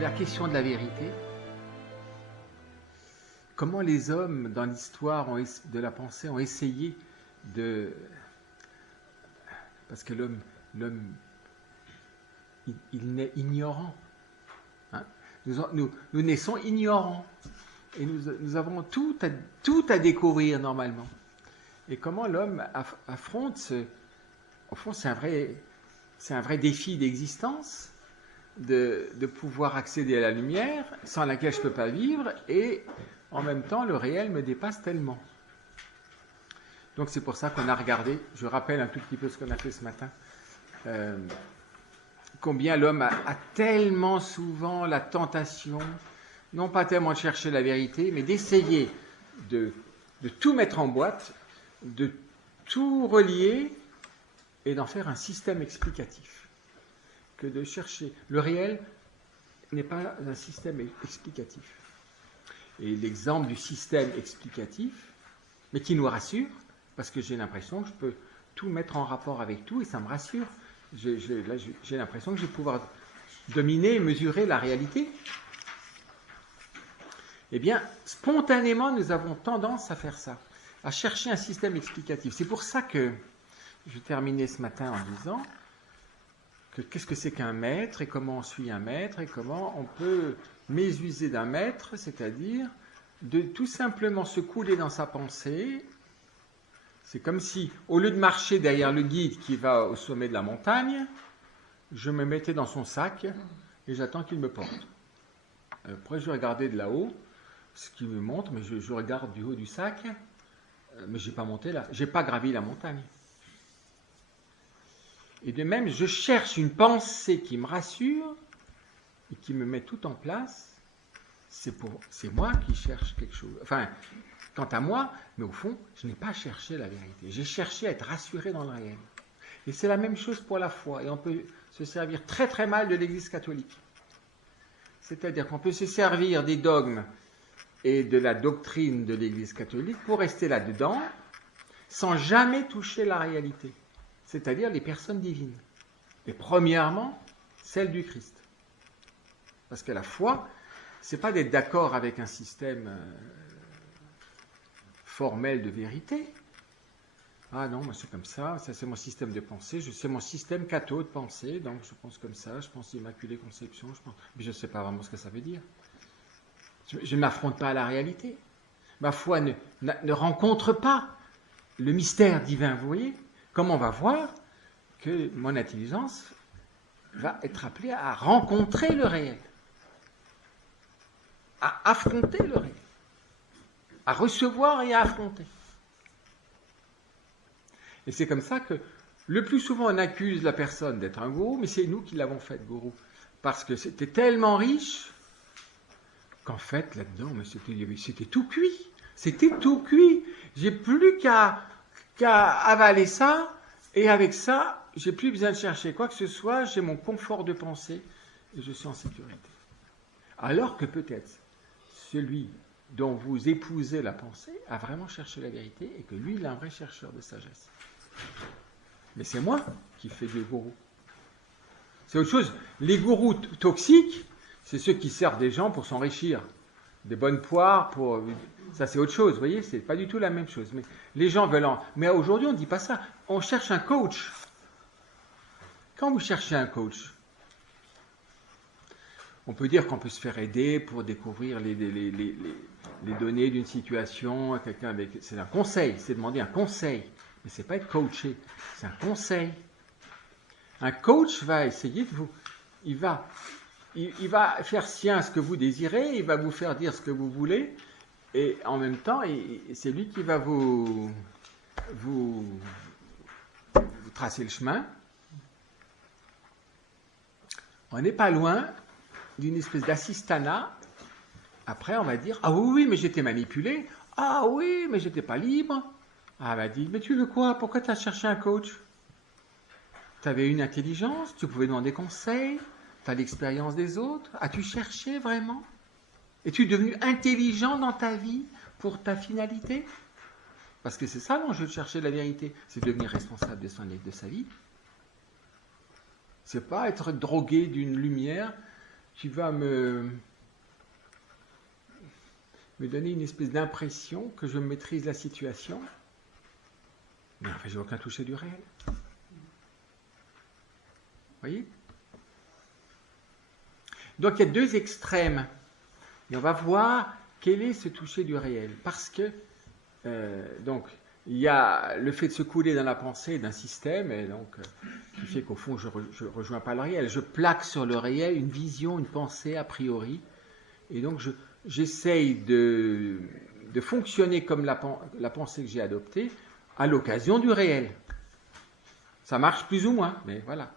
la question de la vérité. Comment les hommes dans l'histoire de la pensée ont essayé de... Parce que l'homme il naît ignorant. Hein. Nous naissons ignorants. Et nous avons tout à découvrir normalement. Et comment l'homme affronte au fond, c'est un vrai défi d'existence de pouvoir accéder à la lumière sans laquelle je ne peux pas vivre, et en même temps, le réel me dépasse tellement. Donc c'est pour ça qu'on a regardé, je rappelle un tout petit peu ce qu'on a fait ce matin, combien l'homme a tellement souvent la tentation, non pas tellement de chercher la vérité, mais d'essayer de tout mettre en boîte, de tout relier et d'en faire un système explicatif. Que de chercher. Le réel n'est pas un système explicatif. Et l'exemple du système explicatif, mais qui nous rassure, parce que j'ai l'impression que je peux tout mettre en rapport avec tout, et ça me rassure. J'ai l'impression que je vais pouvoir dominer et mesurer la réalité. Eh bien, spontanément, nous avons tendance à faire ça, à chercher un système explicatif. C'est pour ça que je terminais ce matin en disant que qu'est-ce que c'est qu'un maître, et comment on suit un maître, et comment on peut mésuser d'un maître, c'est-à-dire de tout simplement se couler dans sa pensée. C'est comme si, au lieu de marcher derrière le guide qui va au sommet de la montagne, je me mettais dans son sac et j'attends qu'il me porte. Après, je vais regarder de là-haut ce qu'il me montre, mais je regarde du haut du sac, mais je n'ai pas monté là, j'ai pas gravi la montagne. Et de même, je cherche une pensée qui me rassure et qui me met tout en place. C'est moi qui cherche quelque chose. Enfin, quant à moi, mais au fond, je n'ai pas cherché la vérité. J'ai cherché à être rassuré dans le réel. Et c'est la même chose pour la foi. Et on peut se servir très très mal de l'Église catholique. C'est-à-dire qu'on peut se servir des dogmes et de la doctrine de l'Église catholique pour rester là-dedans, sans jamais toucher la réalité. C'est-à-dire les personnes divines. Et premièrement, celle du Christ. Parce que la foi, c'est pas d'être d'accord avec un système formel de vérité. Ah non, moi c'est comme ça c'est mon système de pensée, c'est mon système catho de pensée, donc je pense comme ça, je pense Immaculée Conception, mais je ne sais pas vraiment ce que ça veut dire. Je ne m'affronte pas à la réalité. Ma foi ne rencontre pas le mystère divin, vous voyez. Comme on va voir que mon intelligence va être appelée à rencontrer le réel, à affronter le réel, à recevoir et à affronter. Et c'est comme ça que le plus souvent on accuse la personne d'être un gourou, mais c'est nous qui l'avons fait gourou. Parce que c'était tellement riche qu'en fait là-dedans, mais c'était tout cuit. C'était tout cuit. J'ai plus qu'à avaler ça, et avec ça, j'ai plus besoin de chercher quoi que ce soit, j'ai mon confort de pensée et je suis en sécurité. Alors que peut-être celui dont vous épousez la pensée a vraiment cherché la vérité et que lui, il est un vrai chercheur de sagesse. Mais c'est moi qui fais des gourous. C'est autre chose. Les gourous toxiques, c'est ceux qui servent des gens pour s'enrichir. Des bonnes poires, ça c'est autre chose, vous voyez, c'est pas du tout la même chose. Mais les gens veulent Mais aujourd'hui, on ne dit pas ça. On cherche un coach. Quand vous cherchez un coach, on peut dire qu'on peut se faire aider pour découvrir les données d'une situation. C'est un conseil, c'est demander un conseil. Mais ce n'est pas être coaché, c'est un conseil. Un coach va essayer de vous... Il va faire sien ce que vous désirez, il va vous faire dire ce que vous voulez, et en même temps, c'est lui qui va vous tracer le chemin. On n'est pas loin d'une espèce d'assistanat. Après, on va dire, ah oui, mais j'étais manipulé. Ah oui, mais j'étais pas libre. Ah, elle va dire, mais tu veux quoi? Pourquoi tu as cherché un coach? Tu avais une intelligence, tu pouvais demander conseil, tu as l'expérience des autres. As-tu cherché vraiment? Es-tu devenu intelligent dans ta vie pour ta finalité? Parce que c'est ça l'enjeu de chercher la vérité, c'est devenir responsable de sa vie. C'est pas être drogué d'une lumière tu vas me donner une espèce d'impression que je maîtrise la situation. Mais en fait, j'ai aucun toucher du réel. Vous voyez? Donc il y a deux extrêmes. Et on va voir quel est ce toucher du réel. Parce que, donc, il y a le fait de se couler dans la pensée d'un système, et donc, qui fait qu'au fond, je ne rejoins pas le réel. Je plaque sur le réel une vision, une pensée a priori. Et donc, j'essaye de fonctionner comme la pensée que j'ai adoptée à l'occasion du réel. Ça marche plus ou moins, mais voilà.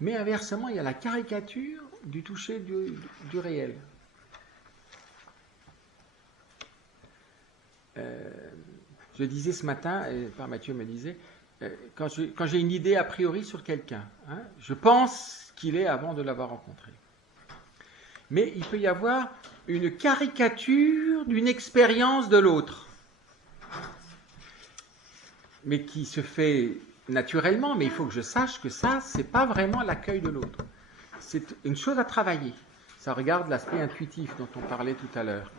Mais inversement, il y a la caricature du toucher du réel. Je disais ce matin, et par Mathieu me disait, quand j'ai une idée a priori sur quelqu'un, hein, je pense qu'il est avant de l'avoir rencontré. Mais il peut y avoir une caricature d'une expérience de l'autre, mais qui se fait naturellement, mais il faut que je sache que ça, c'est pas vraiment l'accueil de l'autre. C'est une chose à travailler. Ça regarde l'aspect intuitif dont on parlait tout à l'heure.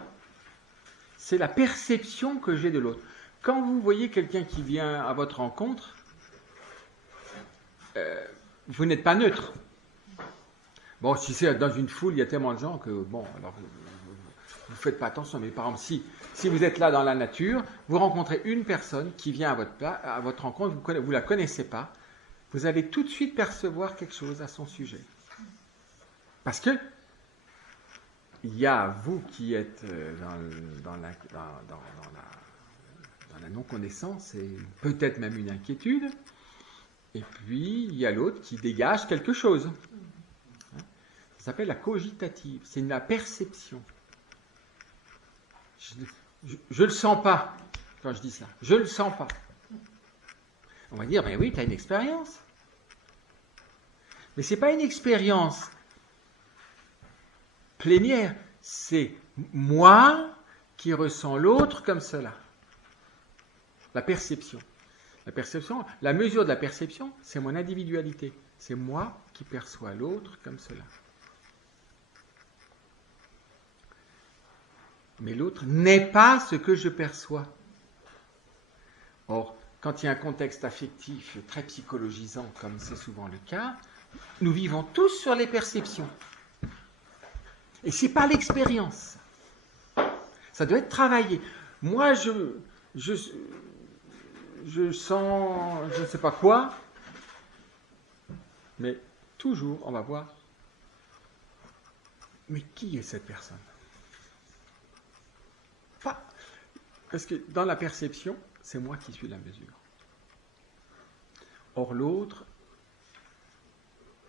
C'est la perception que j'ai de l'autre. Quand vous voyez quelqu'un qui vient à votre rencontre, vous n'êtes pas neutre. Bon, si c'est dans une foule, il y a tellement de gens que, bon, alors, vous ne faites pas attention. Mais par exemple, si vous êtes là dans la nature, vous rencontrez une personne qui vient à votre rencontre, vous ne la connaissez pas, vous allez tout de suite percevoir quelque chose à son sujet. Parce que il y a vous qui êtes dans la non-connaissance et peut-être même une inquiétude, et puis il y a l'autre qui dégage quelque chose. Ça s'appelle la cogitative, c'est la perception. Je le sens pas quand je dis ça, je le sens pas. On va dire, mais oui, tu as une expérience. Mais c'est pas une expérience plénière, c'est moi qui ressens l'autre comme cela. La perception. La mesure de la perception, c'est mon individualité. C'est moi qui perçois l'autre comme cela. Mais l'autre n'est pas ce que je perçois. Or, quand il y a un contexte affectif très psychologisant, comme c'est souvent le cas, nous vivons tous sur les perceptions. Et ce n'est pas l'expérience. Ça doit être travaillé. Moi, je sens je ne sais pas quoi, mais toujours, on va voir, mais qui est cette personne? Pas, parce que dans la perception, c'est moi qui suis la mesure. Or, l'autre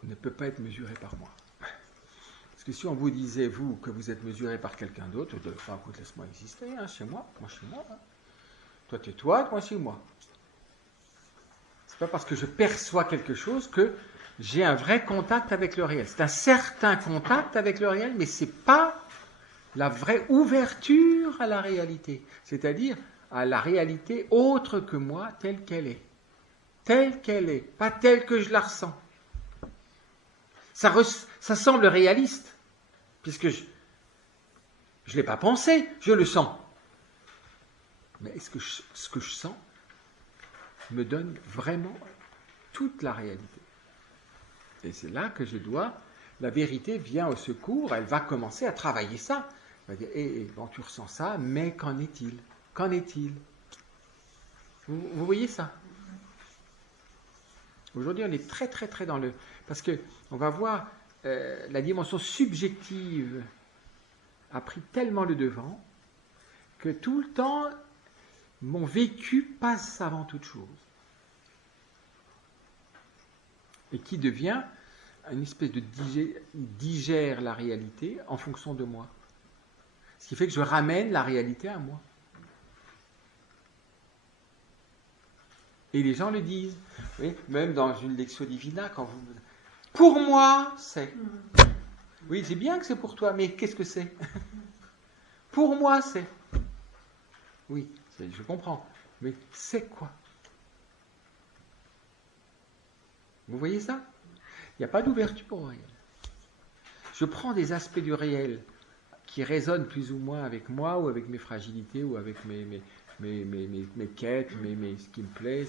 ne peut pas être mesuré par moi. Parce que si on vous disait, vous, que vous êtes mesuré par quelqu'un d'autre, vous dites, enfin, écoute, laisse-moi exister, hein, chez moi, chez moi. Hein. Toi, tu es toi, moi, c'est moi. C'est pas parce que je perçois quelque chose que j'ai un vrai contact avec le réel. C'est un certain contact avec le réel, mais ce n'est pas la vraie ouverture à la réalité. C'est-à-dire à la réalité autre que moi, telle qu'elle est. Telle qu'elle est, pas telle que je la ressens. Ça semble réaliste, puisque je ne l'ai pas pensé, je le sens. Mais est-ce que ce que je sens me donne vraiment toute la réalité? Et c'est là que la vérité vient au secours, elle va commencer à travailler ça. Elle va dire, bon, tu ressens ça, mais qu'en est-il? Qu'en est-il? Vous voyez ça? Aujourd'hui, on est très, très, très dans le... Parce qu'on va voir, la dimension subjective a pris tellement le devant que tout le temps, mon vécu passe avant toute chose. Et qui devient une espèce de digère la réalité en fonction de moi. Ce qui fait que je ramène la réalité à moi. Et les gens le disent. Oui, même dans une Lectio Divina, quand vous... Pour moi, c'est... Oui, c'est bien que c'est pour toi, mais qu'est-ce que c'est? Pour moi, c'est... Oui, je comprends. Mais c'est quoi? Vous voyez ça? Il n'y a pas d'ouverture au réel. Je prends des aspects du réel qui résonnent plus ou moins avec moi, ou avec mes fragilités, ou avec mes quêtes, ce qui me plaît,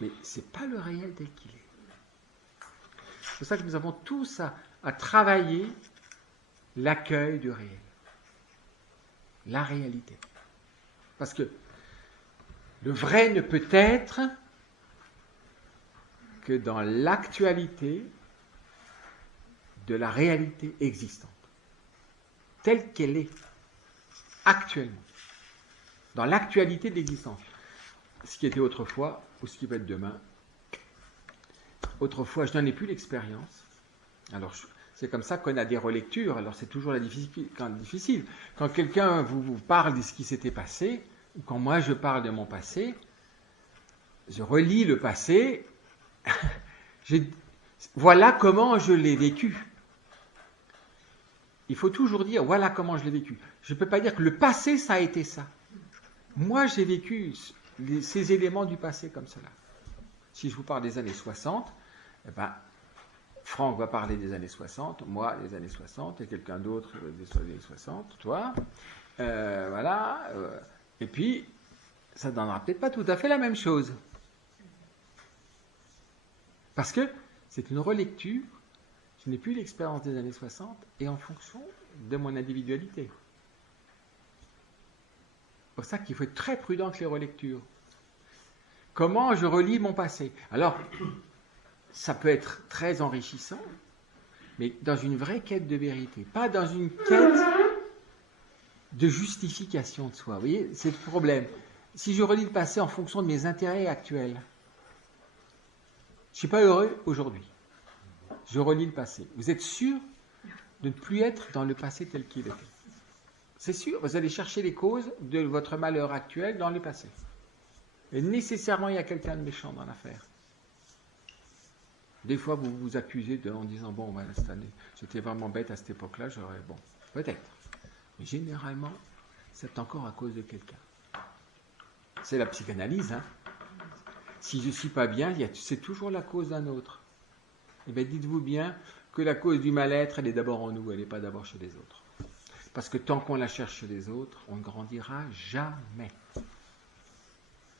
mais ce n'est pas le réel tel qu'il est. C'est pour ça que nous avons tous à travailler l'accueil du réel, la réalité. Parce que le vrai ne peut être que dans l'actualité de la réalité existante, telle qu'elle est actuellement, dans l'actualité de l'existence. Ce qui était autrefois ou ce qui va être demain. Autrefois, je n'en ai plus l'expérience. Alors, c'est comme ça qu'on a des relectures. Alors, c'est toujours difficile. Quand quelqu'un vous parle de ce qui s'était passé, ou quand moi je parle de mon passé, je relis le passé. Voilà comment je l'ai vécu. Il faut toujours dire, voilà comment je l'ai vécu. Je ne peux pas dire que le passé, ça a été ça. Moi, j'ai vécu ces éléments du passé comme cela. Si je vous parle des années 60, eh ben, Franck va parler des années 60, moi des années 60, et quelqu'un d'autre des années 60, toi. Voilà. Et puis, ça ne donnera peut-être pas tout à fait la même chose. Parce que c'est une relecture. Je n'ai plus l'expérience des années 60 et en fonction de mon individualité. C'est pour ça qu'il faut être très prudent avec les relectures. Comment je relis mon passé? Alors, ça peut être très enrichissant, mais dans une vraie quête de vérité, pas dans une quête de justification de soi. Vous voyez, c'est le problème. Si je relis le passé en fonction de mes intérêts actuels, je ne suis pas heureux aujourd'hui. Je relis le passé. Vous êtes sûr de ne plus être dans le passé tel qu'il était? C'est sûr, vous allez chercher les causes de votre malheur actuel dans le passé. Et nécessairement, il y a quelqu'un de méchant dans l'affaire. Des fois, vous vous accusez en disant, bon, ben, cette année, j'étais vraiment bête à cette époque-là, j'aurais... Bon, peut-être. Mais généralement, c'est encore à cause de quelqu'un. C'est la psychanalyse, hein. Si je ne suis pas bien, c'est toujours la cause d'un autre. Eh bien, dites-vous bien que la cause du mal-être, elle est d'abord en nous, elle n'est pas d'abord chez les autres. Parce que tant qu'on la cherche chez les autres, on ne grandira jamais.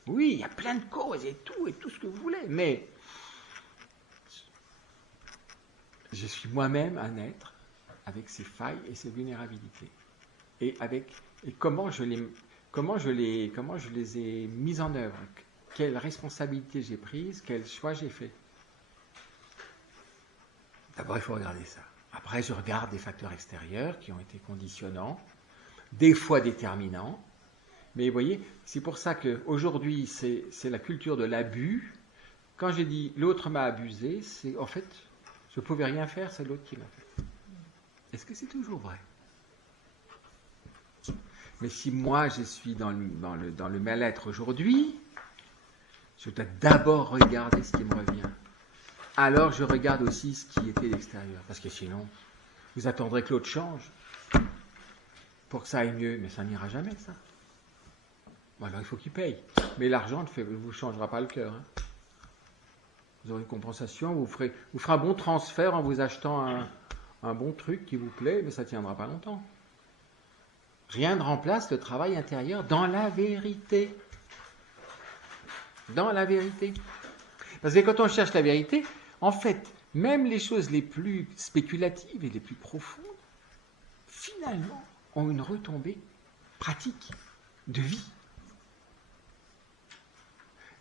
Oui, il y a plein de causes et tout ce que vous voulez, mais je suis moi-même un être avec ses failles et ses vulnérabilités. Et comment je les ai mises en œuvre, quelle responsabilité j'ai prise, quel choix j'ai fait. D'abord, il faut regarder ça. Après, je regarde des facteurs extérieurs qui ont été conditionnants, des fois déterminants. Mais vous voyez, c'est pour ça qu'aujourd'hui, c'est la culture de l'abus. Quand j'ai dit « l'autre m'a abusé », c'est en fait, je ne pouvais rien faire, c'est l'autre qui l'a fait. Est-ce que c'est toujours vrai? Mais si moi, je suis dans le mal-être aujourd'hui, je dois d'abord regarder ce qui me revient. Alors, je regarde aussi ce qui était l'extérieur. Parce que sinon, vous attendrez que l'autre change pour que ça aille mieux. Mais ça n'ira jamais, ça. Bon, alors, il faut qu'il paye. Mais l'argent ne vous changera pas le cœur. Hein. Vous aurez une compensation, vous ferez un bon transfert en vous achetant un bon truc qui vous plaît, mais ça ne tiendra pas longtemps. Rien ne remplace le travail intérieur dans la vérité. Dans la vérité. Parce que quand on cherche la vérité, en fait, même les choses les plus spéculatives et les plus profondes, finalement, ont une retombée pratique, de vie.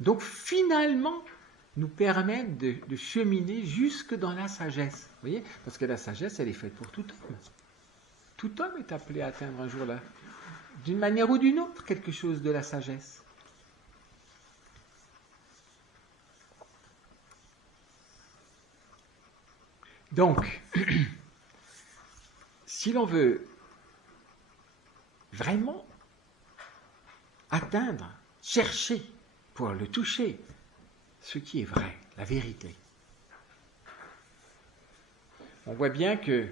Donc, finalement, nous permettent de cheminer jusque dans la sagesse. Vous voyez? Parce que la sagesse, elle est faite pour tout homme. Tout homme est appelé à atteindre un jour là, d'une manière ou d'une autre, quelque chose de la sagesse. Donc, si l'on veut vraiment atteindre, chercher, pour le toucher, ce qui est vrai, la vérité, on voit bien que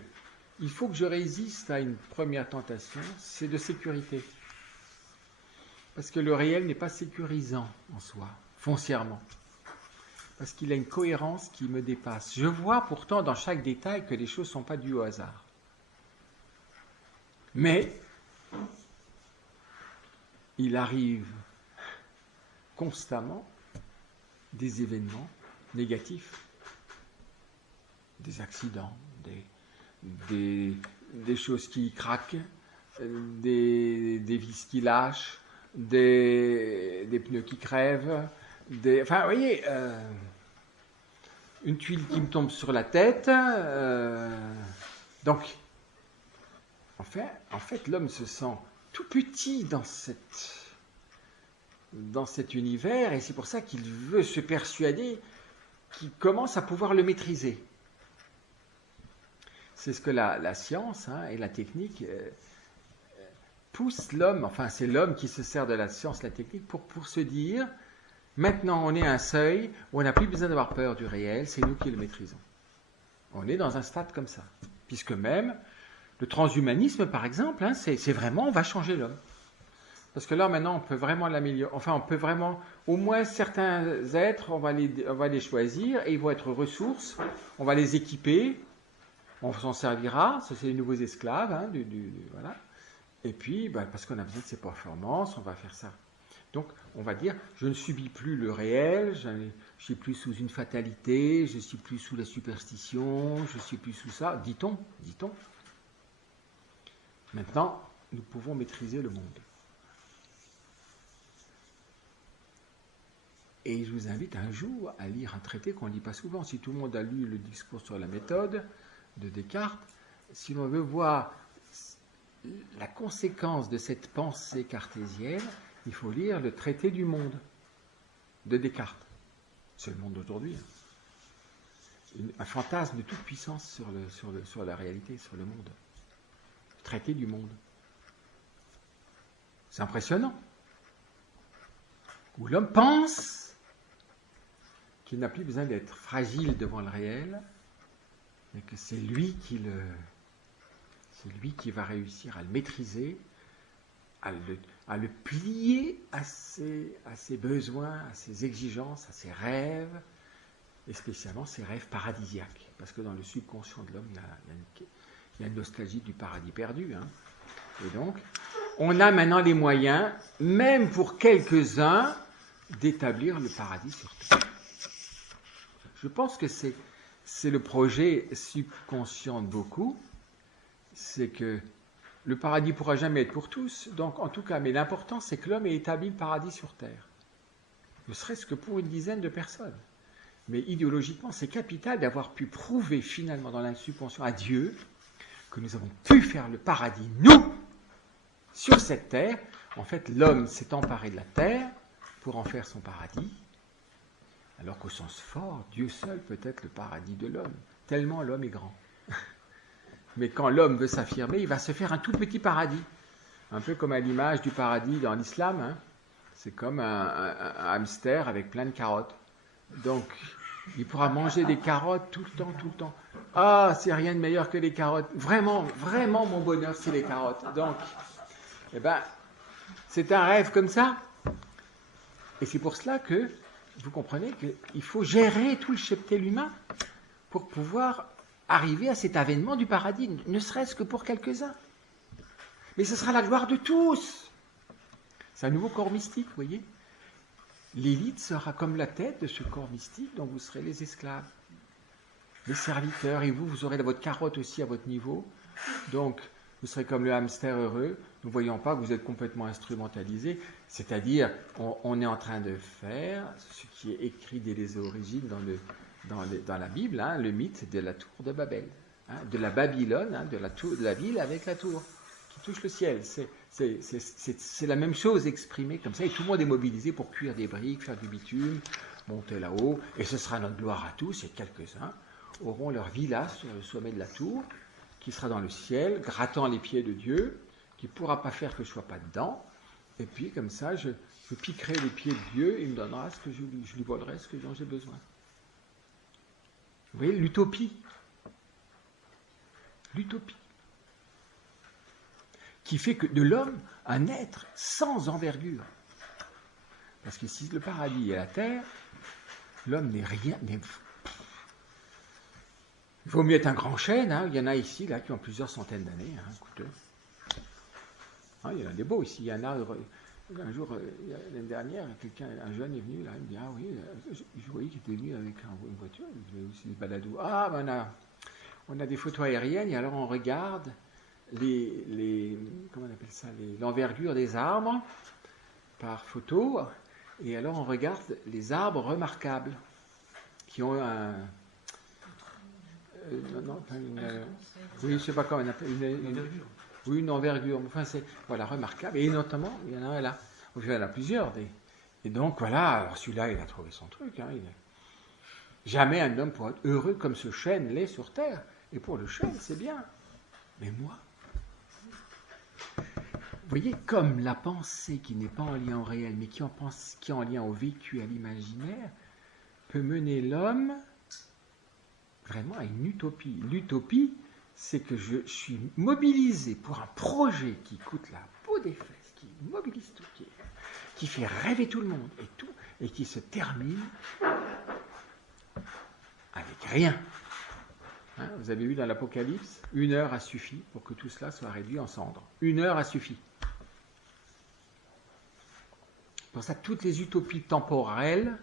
il faut que je résiste à une première tentation, c'est de sécurité. Parce que le réel n'est pas sécurisant en soi, foncièrement. parce qu'il a une cohérence qui me dépasse. Je vois pourtant dans chaque détail que les choses ne sont pas dues au hasard. Mais il arrive constamment des événements négatifs, des accidents, des choses qui craquent, des vis qui lâchent, des pneus qui crèvent, enfin, vous voyez, une tuile qui me tombe sur la tête. Donc, en fait, l'homme se sent tout petit dans cet univers, et c'est pour ça qu'il veut se persuader qu'il commence à pouvoir le maîtriser. C'est ce que la science et la technique poussent l'homme, enfin c'est l'homme qui se sert de la science, la technique, pour se dire, maintenant on est à un seuil où on n'a plus besoin d'avoir peur du réel, c'est nous qui le maîtrisons. On est dans un stade comme ça, puisque même le transhumanisme par exemple, c'est vraiment, on va changer l'homme. Parce que là, maintenant, on peut vraiment l'améliorer. Enfin, on peut vraiment, au moins certains êtres, on va les choisir et ils vont être ressources. On va les équiper. On s'en servira. Ça, c'est les nouveaux esclaves. Voilà. Et puis, parce qu'on a besoin de ces performances, on va faire ça. Donc, on va dire, je ne subis plus le réel. Je ne suis plus sous une fatalité. Je ne suis plus sous la superstition. Je ne suis plus sous ça. Dit-on. Maintenant, nous pouvons maîtriser le monde. Et je vous invite un jour à lire un traité qu'on ne lit pas souvent. Si tout le monde a lu le discours sur la méthode de Descartes, si l'on veut voir la conséquence de cette pensée cartésienne, il faut lire le traité du monde de Descartes. C'est le monde d'aujourd'hui. Un fantasme de toute puissance sur la réalité, sur le monde. Le traité du monde. C'est impressionnant. Où l'homme pense qu'il n'a plus besoin d'être fragile devant le réel, mais que c'est lui qui va réussir à le maîtriser, à le plier à ses besoins, à ses exigences, à ses rêves, et spécialement ses rêves paradisiaques. Parce que dans le subconscient de l'homme, il y a une nostalgie du paradis perdu. Et donc, on a maintenant les moyens, même pour quelques-uns, d'établir le paradis sur terre. Je pense que c'est le projet subconscient de beaucoup, c'est que le paradis ne pourra jamais être pour tous, donc en tout cas, mais l'important c'est que l'homme ait établi le paradis sur terre, ne serait-ce que pour une dizaine de personnes. Mais idéologiquement, c'est capital d'avoir pu prouver finalement dans le subconscient à Dieu que nous avons pu faire le paradis, nous, sur cette terre. En fait, l'homme s'est emparé de la terre pour en faire son paradis, alors qu'au sens fort, Dieu seul peut être le paradis de l'homme, tellement l'homme est grand. Mais quand l'homme veut s'affirmer, il va se faire un tout petit paradis, un peu comme à l'image du paradis dans l'islam. C'est comme un hamster avec plein de carottes. Donc, il pourra manger des carottes tout le temps. Ah, c'est rien de meilleur que les carottes. Vraiment, vraiment, mon bonheur, c'est les carottes. Donc, c'est un rêve comme ça. Et c'est pour cela que vous comprenez qu'il faut gérer tout le cheptel humain pour pouvoir arriver à cet avènement du paradis, ne serait-ce que pour quelques-uns. Mais ce sera la gloire de tous. C'est un nouveau corps mystique, vous voyez. L'élite sera comme la tête de ce corps mystique dont vous serez les esclaves, les serviteurs, et vous aurez votre carotte aussi à votre niveau. Donc, vous serez comme le hamster heureux, ne voyant pas que vous êtes complètement instrumentalisé, c'est-à-dire, on est en train de faire ce qui est écrit dès les origines dans la Bible, le mythe de la tour de Babel, de la Babylone, de la ville avec la tour, qui touche le ciel. C'est la même chose exprimée comme ça, et tout le monde est mobilisé pour cuire des briques, faire du bitume, monter là-haut, et ce sera notre gloire à tous, et quelques-uns auront leur villa sur le sommet de la tour, qui sera dans le ciel, grattant les pieds de Dieu, qui ne pourra pas faire que je ne sois pas dedans, et puis comme ça, je piquerai les pieds de Dieu, et il me donnera ce que je lui volerai ce dont j'ai besoin. Vous voyez, l'utopie. L'utopie. Qui fait que de l'homme, un être sans envergure. Parce que si le paradis est la terre, L'homme n'est rien. Il vaut mieux être un grand chêne. Hein. Il y en a ici là, qui ont plusieurs centaines d'années. Hein, écoutez. Hein, il y en a des beaux ici. Il y en a. Un jour, l'année dernière, un jeune est venu là. Il me dit: ah oui, je voyais qu'il était venu avec une voiture. Il faisait aussi des balados. Ah, ben on a des photos aériennes et alors on regarde comment on appelle ça, l'envergure des arbres par photo, et alors on regarde les arbres remarquables qui ont oui, je sais pas comment on appelle, une envergure, enfin c'est, voilà, remarquable, et notamment, il y en a un là, il y en a plusieurs, et donc voilà, alors celui-là, il a trouvé son truc, hein, jamais un homme pourra être heureux comme ce chêne l'est sur terre, et pour le chêne, c'est bien, mais moi, vous voyez, comme la pensée qui n'est pas en lien au réel, mais qui est en lien au vécu, à l'imaginaire, peut mener l'homme vraiment à une utopie. L'utopie, c'est que je suis mobilisé pour un projet qui coûte la peau des fesses, qui mobilise tout, qui fait rêver tout le monde, et qui se termine avec rien. Hein, vous avez vu dans l'Apocalypse, 1 heure a suffi pour que tout cela soit réduit en cendres. 1 heure a suffi. Pour ça, toutes les utopies temporelles,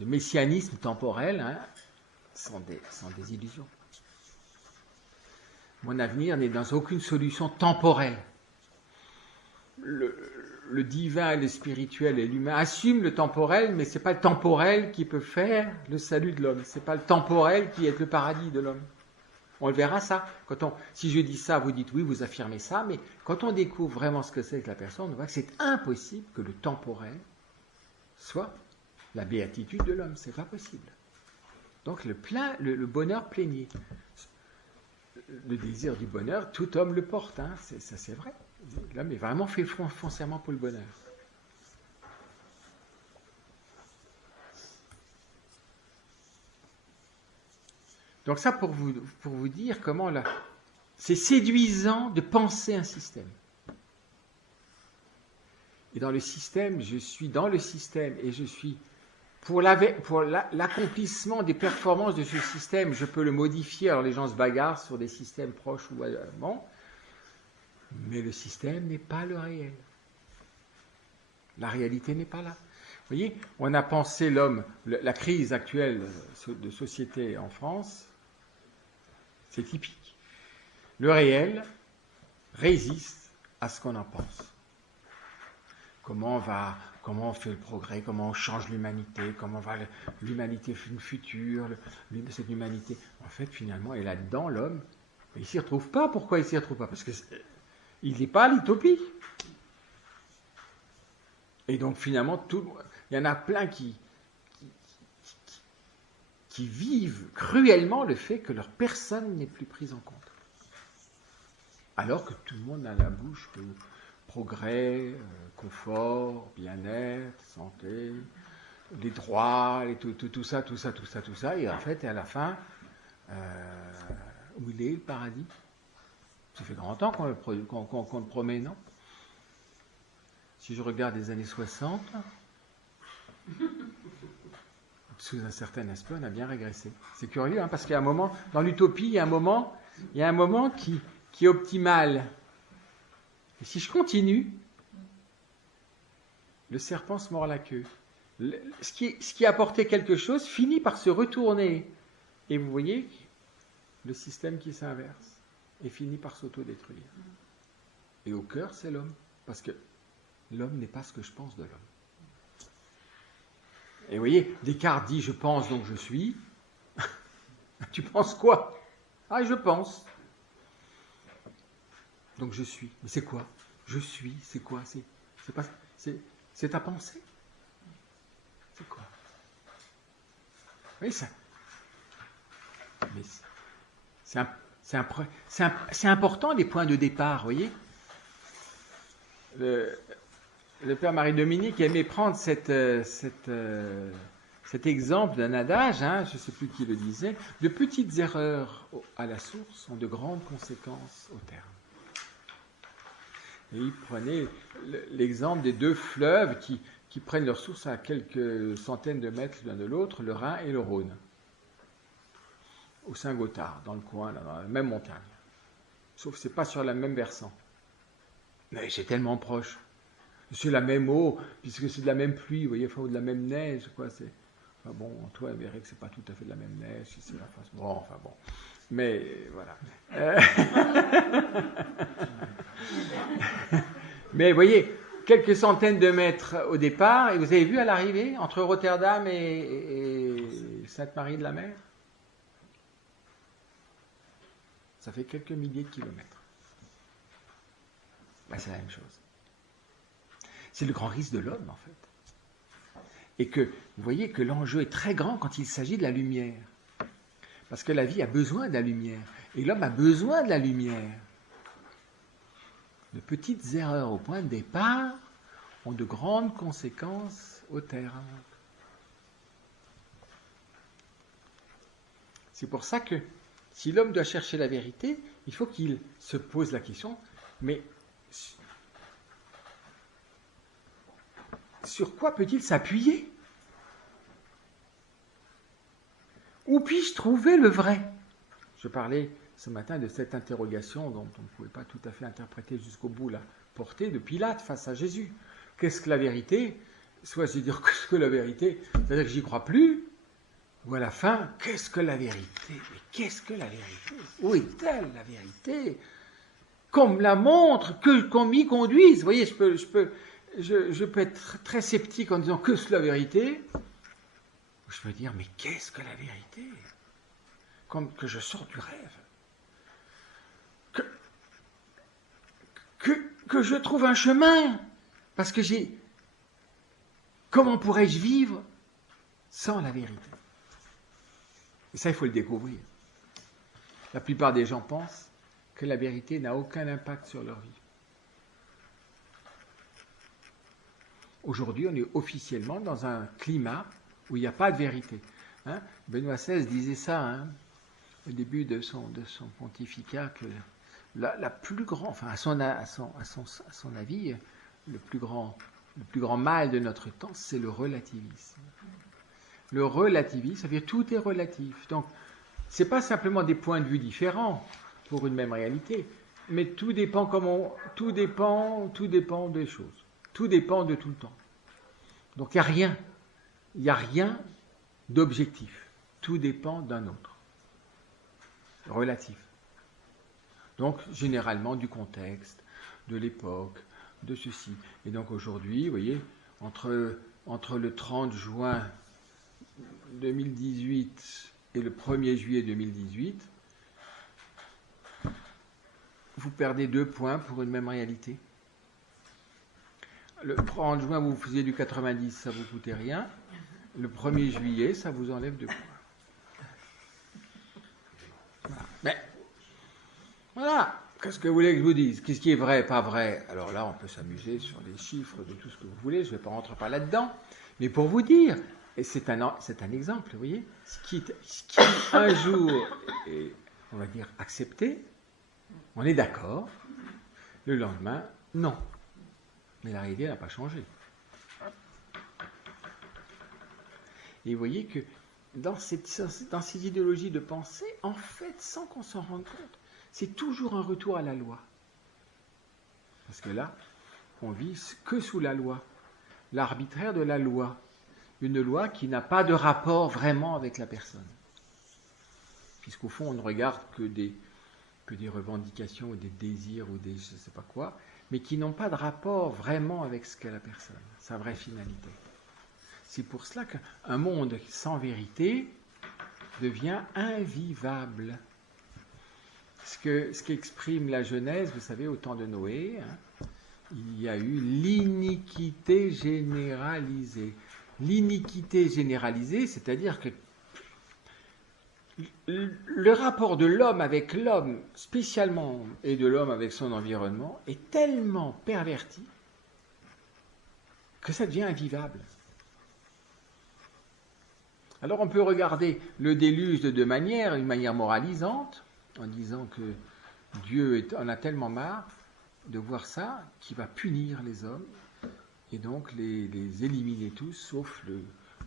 le messianisme temporel, hein, sont des illusions. Mon avenir n'est dans aucune solution temporelle. Le divin, le spirituel et l'humain assument le temporel, mais ce n'est pas le temporel qui peut faire le salut de l'homme. Ce n'est pas le temporel qui est le paradis de l'homme. On le verra ça. Si je dis ça, vous dites oui, vous affirmez ça, mais quand on découvre vraiment ce que c'est que la personne, on voit que c'est impossible que le temporel soit la béatitude de l'homme. C'est pas possible. Donc le bonheur plénier. Le désir du bonheur, tout homme le porte, hein, ça c'est vrai. L'homme est vraiment fait foncièrement pour le bonheur. Donc ça pour vous dire comment c'est séduisant de penser un système. Et dans le système, je suis dans le système et je suis pour l'accomplissement des performances de ce système, je peux le modifier. Alors les gens se bagarrent sur des systèmes proches ou bon, mais le système n'est pas le réel. La réalité n'est pas là. Vous voyez, on a pensé l'homme, la crise actuelle de société en France, c'est typique. Le réel résiste à ce qu'on en pense. Comment on fait le progrès, comment on change l'humanité, comment va l'humanité future, cette humanité. En fait, finalement, et là-dedans, l'homme, il ne s'y retrouve pas. Pourquoi il ne s'y retrouve pas? Parce qu'il n'est pas à l'utopie. Et donc, finalement, il y en a plein qui vivent cruellement le fait que leur personne n'est plus prise en compte. Alors que tout le monde a la bouche que progrès, confort, bien-être, santé, les droits, tout ça, et en fait, à la fin, où il est le paradis? Ça fait grand temps qu'on le promet, non? Si je regarde les années 60, sous un certain aspect, on a bien régressé. C'est curieux, hein, parce qu'il y a un moment, dans l'utopie, il y a un moment qui est optimal. Et si je continue, le serpent se mord la queue. Ce qui apportait quelque chose finit par se retourner. Et vous voyez le système qui s'inverse et finit par s'autodétruire. Et au cœur, c'est l'homme. Parce que l'homme n'est pas ce que je pense de l'homme. Et vous voyez, Descartes dit « je pense, donc je suis ». Tu penses quoi? Ah, je pense. Donc je suis. Mais c'est quoi? Je suis, c'est quoi? C'est ta pensée? C'est quoi? Oui, ça. Mais c'est important les points de départ, vous voyez? Le père Marie-Dominique aimait prendre cet exemple d'un adage, hein, je ne sais plus qui le disait, de petites erreurs à la source ont de grandes conséquences au terme. Et il prenait l'exemple des deux fleuves qui qui prennent leur source à quelques centaines de mètres l'un de l'autre, le Rhin et le Rhône, au Saint-Gothard, dans le coin, là, dans la même montagne. Sauf que ce n'est pas sur le même versant. Mais c'est tellement proche. C'est la même eau, puisque c'est de la même pluie, vous voyez, ou de la même neige, quoi. Enfin bon, toi, vous verrez que c'est pas tout à fait de la même neige, si c'est la face. Bon, enfin bon. Mais voilà. Mais vous voyez, quelques centaines de mètres au départ, et vous avez vu à l'arrivée, entre Rotterdam et Sainte-Marie-de-la-Mer, ça fait quelques milliers de kilomètres. Ben, c'est la même chose. C'est le grand risque de l'homme, en fait. Et que, vous voyez que l'enjeu est très grand quand il s'agit de la lumière. Parce que la vie a besoin de la lumière. Et l'homme a besoin de la lumière. De petites erreurs au point de départ ont de grandes conséquences au terrain. C'est pour ça que, si l'homme doit chercher la vérité, il faut qu'il se pose la question, mais sur quoi peut-il s'appuyer? Où puis-je trouver le vrai? Je parlais ce matin de cette interrogation dont on ne pouvait pas tout à fait interpréter jusqu'au bout la portée de Pilate face à Jésus. Qu'est-ce que la vérité? Soit je dire qu'est-ce que la vérité, c'est-à-dire que j'y crois plus, ou à la fin, qu'est-ce que la vérité? Mais qu'est-ce que la vérité? Où est-elle la vérité? Qu'on me la montre, qu'on m'y conduise. Vous voyez, je peux être très sceptique en disant que c'est la vérité. Je peux dire, mais qu'est-ce que la vérité? Comme que je sors du rêve. Que je trouve un chemin. Parce que comment pourrais-je vivre sans la vérité? Et ça, il faut le découvrir. La plupart des gens pensent que la vérité n'a aucun impact sur leur vie. Aujourd'hui, on est officiellement dans un climat où il n'y a pas de vérité. Hein? Benoît XVI disait ça au début de son pontificat, que la plus grande, enfin à son avis, le plus grand mal de notre temps, c'est le relativisme. Le relativisme, ça veut dire tout est relatif. Donc, ce n'est pas simplement des points de vue différents pour une même réalité, mais tout dépend des choses. Tout dépend de tout le temps. Donc, il n'y a rien d'objectif. Tout dépend d'un autre. Relatif. Donc, généralement, du contexte, de l'époque, de ceci. Et donc, aujourd'hui, vous voyez, entre le 30 juin 2018 et le 1er juillet 2018, vous perdez 2 points pour une même réalité. Le 30 juin, vous faisiez du 90, ça ne vous coûtait rien. Le 1er juillet, ça vous enlève 2 points. Voilà. Mais, voilà, qu'est-ce que vous voulez que je vous dise? Qu'est-ce qui est vrai, pas vrai? Alors là, on peut s'amuser sur les chiffres de tout ce que vous voulez, je ne vais pas rentrer par là-dedans. Mais pour vous dire, et c'est un exemple, vous voyez, ce qui un jour est, on va dire, accepté, on est d'accord, le lendemain, non. Mais la réalité n'a pas changé. Et vous voyez que dans ces idéologies de pensée, en fait, sans qu'on s'en rende compte, c'est toujours un retour à la loi. Parce que là, on vit que sous la loi, l'arbitraire de la loi. Une loi qui n'a pas de rapport vraiment avec la personne. Puisqu'au fond, on ne regarde que des revendications ou des désirs ou des je ne sais pas quoi, mais qui n'ont pas de rapport vraiment avec ce qu'est la personne, sa vraie finalité. C'est pour cela qu'un monde sans vérité devient invivable. Ce qu'exprime la Genèse, vous savez, au temps de Noé, il y a eu l'iniquité généralisée. L'iniquité généralisée, c'est-à-dire que le rapport de l'homme avec l'homme, spécialement, et de l'homme avec son environnement, est tellement perverti que ça devient invivable. Alors on peut regarder le déluge de 2 manières, une manière moralisante, en disant que Dieu en a tellement marre de voir ça qu'il va punir les hommes, et donc les éliminer tous, sauf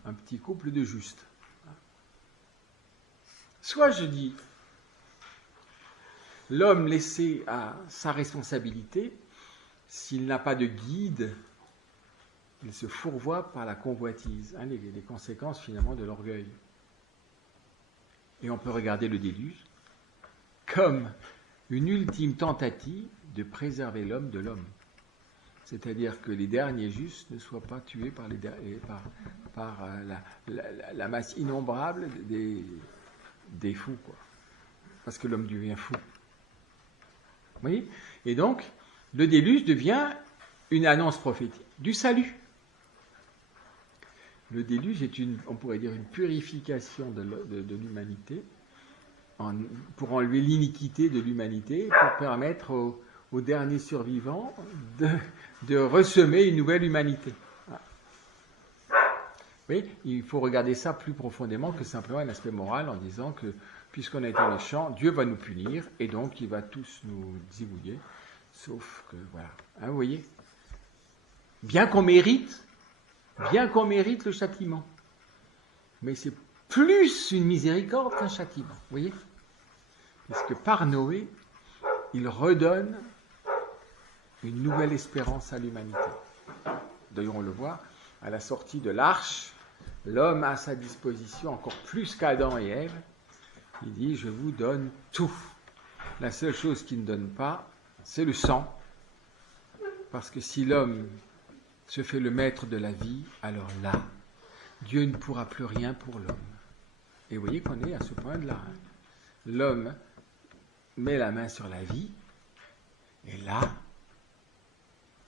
un petit couple de justes. Soit je dis, l'homme laissé à sa responsabilité, s'il n'a pas de guide, il se fourvoie par la convoitise, les conséquences finalement de l'orgueil. Et on peut regarder le déluge comme une ultime tentative de préserver l'homme de l'homme. C'est-à-dire que les derniers justes ne soient pas tués par la masse innombrable des fous, quoi. Parce que l'homme devient fou. Vous voyez ? Et donc, le déluge devient une annonce prophétique du salut. Le déluge est on pourrait dire, une purification de l'humanité, pour enlever l'iniquité de l'humanité, pour permettre aux derniers survivants de ressemer une nouvelle humanité. Oui, il faut regarder ça plus profondément que simplement un aspect moral en disant que puisqu'on a été méchants, Dieu va nous punir et donc il va tous nous zigouiller. Sauf que, voilà. Hein, vous voyez ? Bien qu'on mérite le châtiment. Mais c'est plus une miséricorde qu'un châtiment. Vous voyez ? Parce que par Noé, il redonne une nouvelle espérance à l'humanité. D'ailleurs, on le voit, à la sortie de l'arche, l'homme a à sa disposition, encore plus qu'Adam et Ève, il dit, je vous donne tout. La seule chose qu'il ne donne pas, c'est le sang. Parce que si l'homme se fait le maître de la vie, alors là, Dieu ne pourra plus rien pour l'homme. Et vous voyez qu'on est à ce point-là. L'homme met la main sur la vie, et là,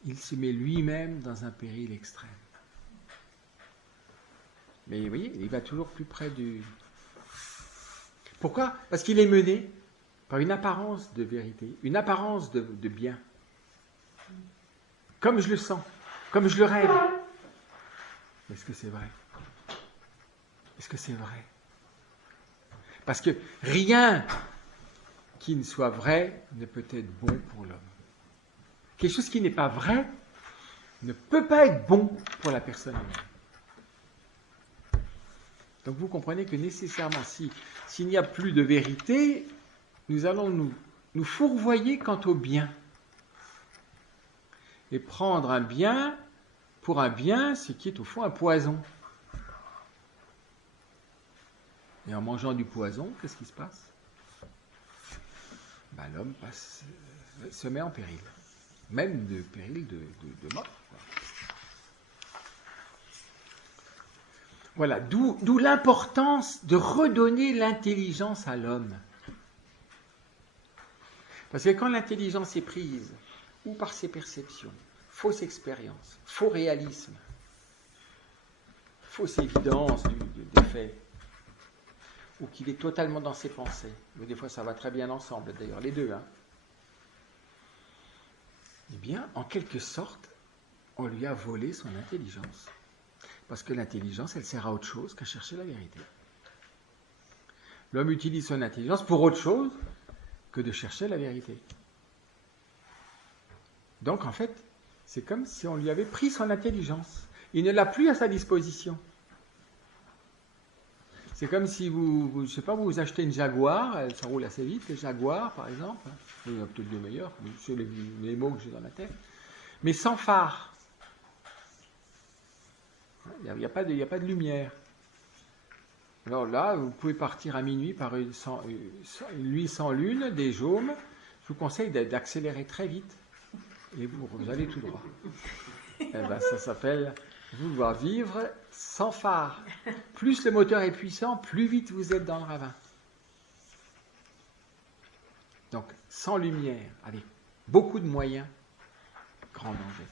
il se met lui-même dans un péril extrême. Mais vous voyez, il va toujours plus près du... Pourquoi ? Parce qu'il est mené par une apparence de vérité, une apparence de bien. Comme je le sens, comme je le rêve. Est-ce que c'est vrai ? Est-ce que c'est vrai ? Parce que rien qui ne soit vrai ne peut être bon pour l'homme. Quelque chose qui n'est pas vrai ne peut pas être bon pour la personne humaine. Donc vous comprenez que nécessairement, s'il n'y a plus de vérité, nous allons nous fourvoyer quant au bien. Et prendre un bien pour un bien, ce qui est au fond un poison. Et en mangeant du poison, qu'est-ce qui se passe ? L'homme se met en péril. Même de péril de mort. Voilà, d'où l'importance de redonner l'intelligence à l'homme. Parce que quand l'intelligence est prise, ou par ses perceptions, fausse expérience, faux réalisme, fausse évidence des faits, ou qu'il est totalement dans ses pensées, mais des fois ça va très bien ensemble, d'ailleurs, les deux, hein. Eh bien, en quelque sorte, on lui a volé son intelligence. Parce que l'intelligence, elle sert à autre chose qu'à chercher la vérité. L'homme utilise son intelligence pour autre chose que de chercher la vérité. Donc, en fait, c'est comme si on lui avait pris son intelligence. Il ne l'a plus à sa disposition. C'est comme si vous vous achetez une Jaguar, ça roule assez vite, les Jaguars, par exemple. Il y en a peut-être des meilleurs, c'est les mots que j'ai dans la tête. Mais sans phare. Il n'y a pas de lumière. Alors là, vous pouvez partir à minuit par une nuit sans lune, des jaumes. Je vous conseille d'accélérer très vite et vous allez tout droit. Ça s'appelle vouloir vivre sans phare. Plus le moteur est puissant, plus vite vous êtes dans le ravin. Donc, sans lumière, avec beaucoup de moyens, grand danger.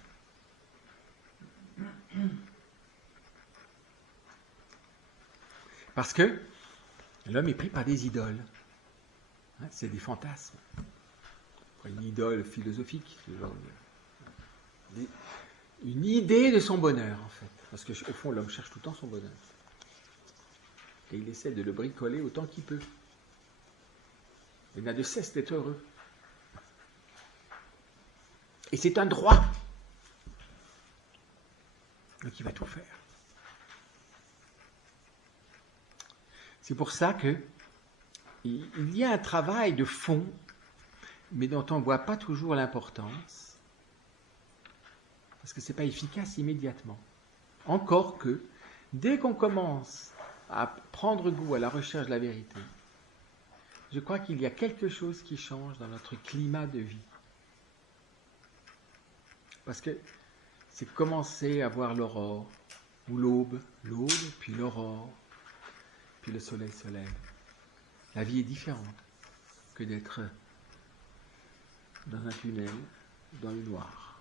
Parce que l'homme est pris par des idoles. C'est des fantasmes. Une idole philosophique. Une idée de son bonheur, en fait. Parce qu'au fond, l'homme cherche tout le temps son bonheur. Et il essaie de le bricoler autant qu'il peut. Il n'a de cesse d'être heureux. Et c'est un droit. Donc il va tout faire. C'est pour ça que il y a un travail de fond, mais dont on ne voit pas toujours l'importance, parce que ce n'est pas efficace immédiatement. Encore que, dès qu'on commence à prendre goût à la recherche de la vérité, je crois qu'il y a quelque chose qui change dans notre climat de vie. Parce que c'est commencer à voir l'aurore, ou l'aube, puis l'aurore, puis le soleil se lève. La vie est différente que d'être dans un tunnel, dans le noir.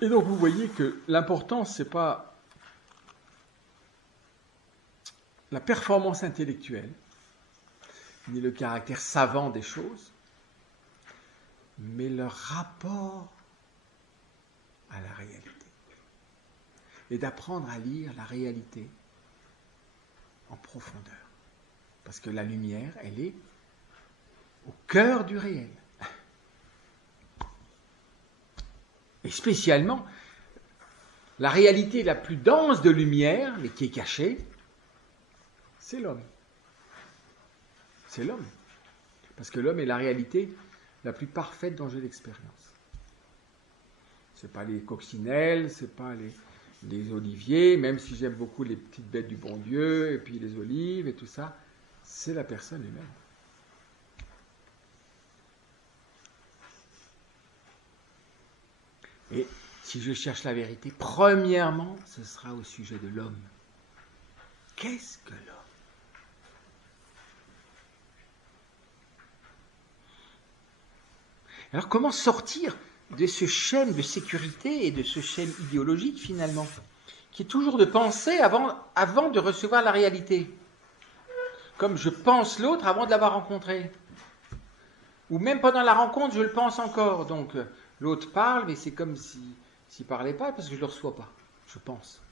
Et donc vous voyez que l'important, ce n'est pas la performance intellectuelle, ni le caractère savant des choses, mais leur rapport à la réalité. Et d'apprendre à lire la réalité en profondeur. Parce que la lumière, elle est au cœur du réel. Et spécialement, la réalité la plus dense de lumière, mais qui est cachée, c'est l'homme. C'est l'homme. Parce que l'homme est la réalité la plus parfaite dont j'ai l'expérience. Ce n'est pas les coccinelles, ce n'est pas les oliviers, même si j'aime beaucoup les petites bêtes du bon Dieu, et puis les olives et tout ça, c'est la personne humaine. Et si je cherche la vérité, premièrement, ce sera au sujet de l'homme. Qu'est-ce que l'homme ? Alors comment sortir de ce schème de sécurité et de ce schème idéologique finalement, qui est toujours de penser avant de recevoir la réalité. Comme je pense l'autre avant de l'avoir rencontré. Ou même pendant la rencontre, je le pense encore. Donc l'autre parle, mais c'est comme s'il ne parlait pas parce que je ne le reçois pas. Je pense.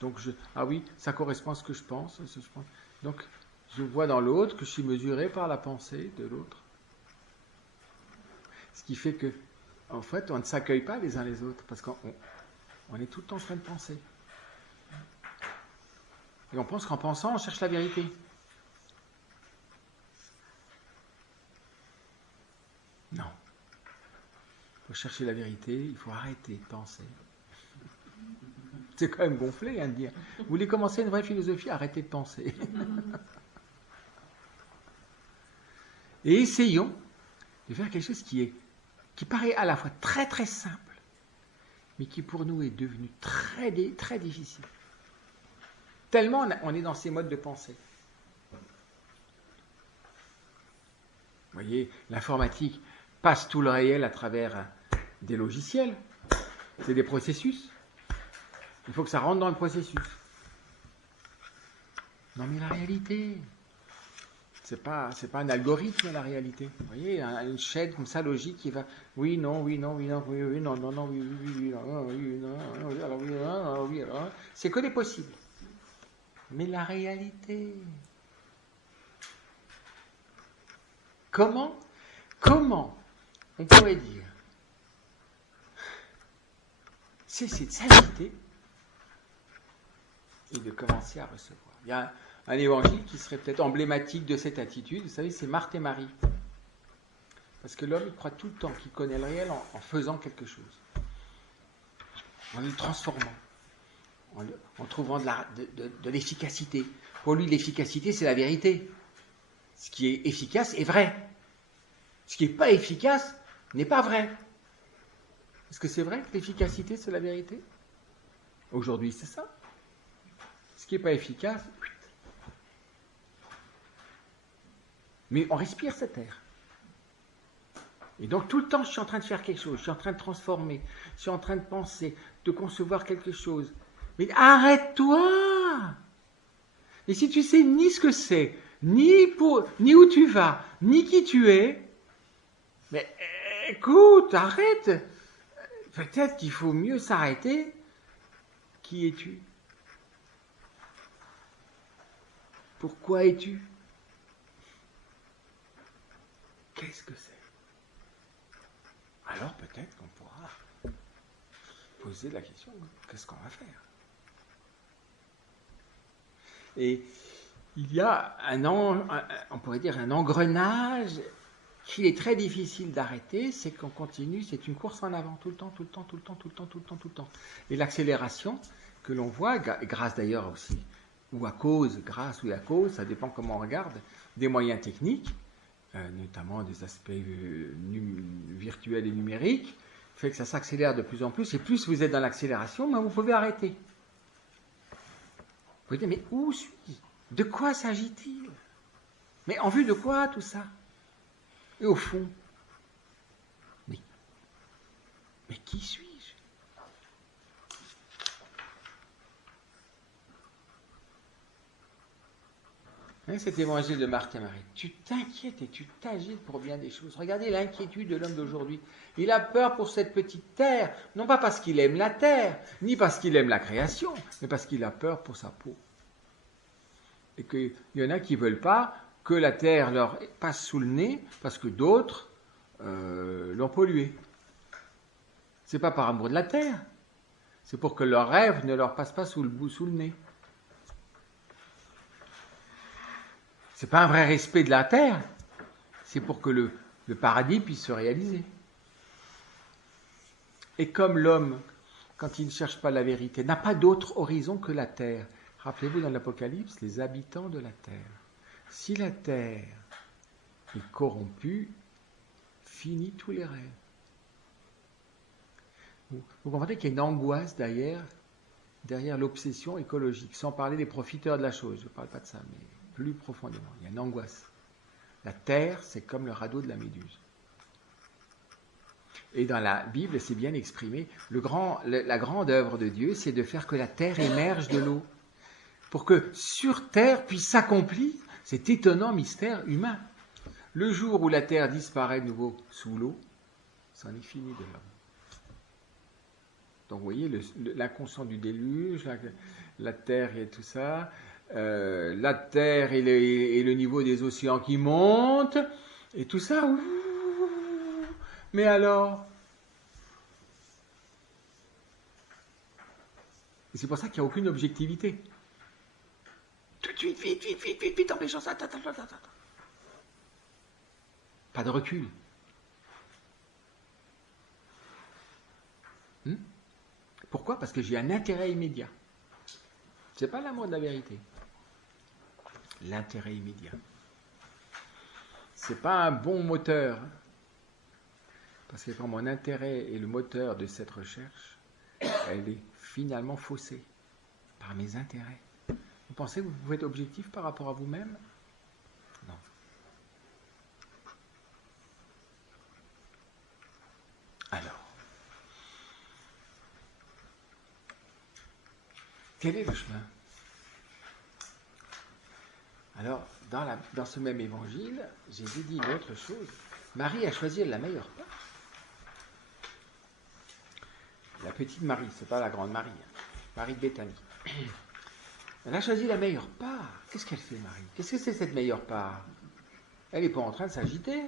Donc ah oui, ça correspond à ce que je pense. Donc je vois dans l'autre que je suis mesuré par la pensée de l'autre. Ce qui fait que, en fait, on ne s'accueille pas les uns les autres parce qu'on est tout le temps en train de penser. Et on pense qu'en pensant, on cherche la vérité. Non. Pour chercher la vérité, il faut arrêter de penser. C'est quand même gonflé de dire. Vous voulez commencer une vraie philosophie, arrêtez de penser. Et essayons de faire quelque chose qui paraît à la fois très très simple, mais qui pour nous est devenu très, très difficile. Tellement on est dans ces modes de pensée. Vous voyez, l'informatique passe tout le réel à travers des logiciels. C'est des processus. Il faut que ça rentre dans le processus. Non mais la réalité, c'est pas un algorithme la réalité. Vous voyez, une chaîne comme ça logique qui va oui, non, oui, non, oui, non, oui, oui, non, non, non, oui, oui, oui, non, oui, non, oui, alors oui, non, oui, alors. C'est que des possibles. Mais la réalité. Comment on pourrait dire cesser de s'agiter et de commencer à recevoir. Il y a un évangile qui serait peut-être emblématique de cette attitude. Vous savez, c'est Marthe et Marie. Parce que l'homme, il croit tout le temps qu'il connaît le réel en faisant quelque chose. En le transformant. En trouvant de l'efficacité. Pour lui, l'efficacité, c'est la vérité. Ce qui est efficace est vrai. Ce qui n'est pas efficace n'est pas vrai. Est-ce que c'est vrai que l'efficacité, c'est la vérité ? Aujourd'hui, c'est ça. Ce qui n'est pas efficace, mais on respire cet air. Et donc tout le temps, je suis en train de faire quelque chose, je suis en train de transformer, je suis en train de penser, de concevoir quelque chose. Mais arrête-toi ! Et si tu sais ni ce que c'est, ni où tu vas, ni qui tu es, mais écoute, arrête. Peut-être qu'il faut mieux s'arrêter. Qui es-tu ? Pourquoi es-tu ? Qu'est-ce que c'est ? peut-être qu'on pourra poser la question, qu'est-ce qu'on va faire? Et il y a on pourrait dire un engrenage qu'il est très difficile d'arrêter, c'est qu'on continue, c'est une course en avant, tout le temps, tout le temps, tout le temps, tout le temps, tout le temps, tout le temps. Et l'accélération que l'on voit, grâce d'ailleurs aussi, ou à cause, grâce ou à cause, ça dépend comment on regarde, des moyens techniques, notamment des aspects virtuels et numériques, fait que ça s'accélère de plus en plus, et plus vous êtes dans l'accélération, mais vous pouvez arrêter. Vous pouvez dire, mais où suis-je? De quoi s'agit-il? Mais en vue de quoi tout ça? Et au fond, mais qui suis-je? Cet évangile de Marthe et Marie, tu t'inquiètes et tu t'agites pour bien des choses. Regardez l'inquiétude de l'homme d'aujourd'hui. Il a peur pour cette petite terre, non pas parce qu'il aime la terre, ni parce qu'il aime la création, mais parce qu'il a peur pour sa peau. Et qu'il y en a qui ne veulent pas que la terre leur passe sous le nez, parce que d'autres l'ont polluée. Ce n'est pas par amour de la terre, c'est pour que leur rêve ne leur passe pas sous le nez. Ce n'est pas un vrai respect de la terre, c'est pour que le paradis puisse se réaliser. Et comme l'homme, quand il ne cherche pas la vérité, n'a pas d'autre horizon que la terre, rappelez-vous dans l'Apocalypse, les habitants de la terre. Si la terre est corrompue, finit tous les rêves. Vous comprenez qu'il y a une angoisse derrière l'obsession écologique, sans parler des profiteurs de la chose, je ne parle pas de ça, mais plus profondément, il y a une angoisse. La terre, c'est comme le radeau de la méduse. Et dans la Bible, c'est bien exprimé, la grande œuvre de Dieu, c'est de faire que la terre émerge de l'eau, pour que sur terre puisse s'accomplir cet étonnant mystère humain. Le jour où la terre disparaît de nouveau sous l'eau, c'en est fini de l'homme. Donc vous voyez, l'inconscient du déluge, la terre et tout ça, la terre et le niveau des océans qui montent, et tout ça, mais alors? Et c'est pour ça qu'il n'y a aucune objectivité. Tout de suite, vite, empêchons ça, Pas de recul. Pourquoi? Parce que j'ai un intérêt immédiat. Ce n'est pas l'amour de la vérité. L'intérêt immédiat. Ce n'est pas un bon moteur. Parce que quand mon intérêt est le moteur de cette recherche, elle est finalement faussée par mes intérêts. Vous pensez que vous pouvez être objectif par rapport à vous-même? Non. Alors, quel est le chemin? Alors, dans ce même évangile, Jésus dit une autre chose. Marie a choisi la meilleure part. La petite Marie, c'est pas la grande Marie, Marie de Béthanie. Elle a choisi la meilleure part. Qu'est-ce qu'elle fait, Marie? Qu'est-ce que c'est cette meilleure part? Elle n'est pas en train de s'agiter.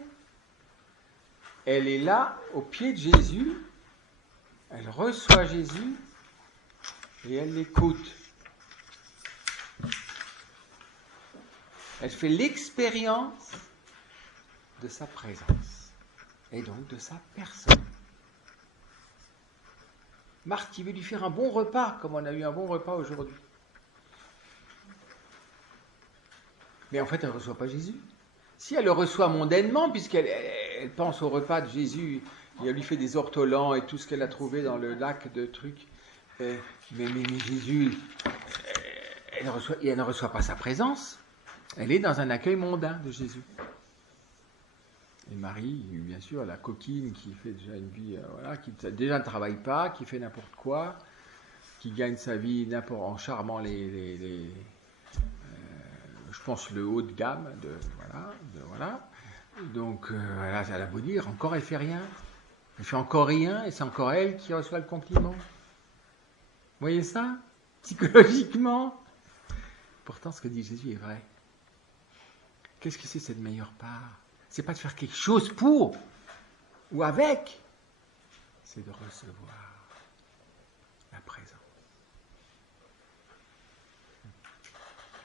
Elle est là, au pied de Jésus. Elle reçoit Jésus et elle l'écoute. Elle fait l'expérience de sa présence et donc de sa personne. Marthe, il veut lui faire un bon repas, comme on a eu un bon repas aujourd'hui. Mais en fait, elle ne reçoit pas Jésus. Si elle le reçoit mondainement, puisqu'elle pense au repas de Jésus, et elle lui fait des ortolans et tout ce qu'elle a trouvé dans le lac de trucs, mais Jésus, elle ne reçoit pas sa présence. Elle est dans un accueil mondain de Jésus. Et Marie, bien sûr, la coquine qui fait déjà une vie, qui déjà ne travaille pas, qui fait n'importe quoi, qui gagne sa vie en charmant je pense, le haut de gamme, voilà. Donc, elle a beau dire, encore elle fait rien. Elle fait encore rien, et c'est encore elle qui reçoit le compliment. Vous voyez ça? Psychologiquement. Pourtant, ce que dit Jésus est vrai. Qu'est-ce que c'est cette meilleure part? C'est pas de faire quelque chose pour ou avec. c'est de recevoir la présence.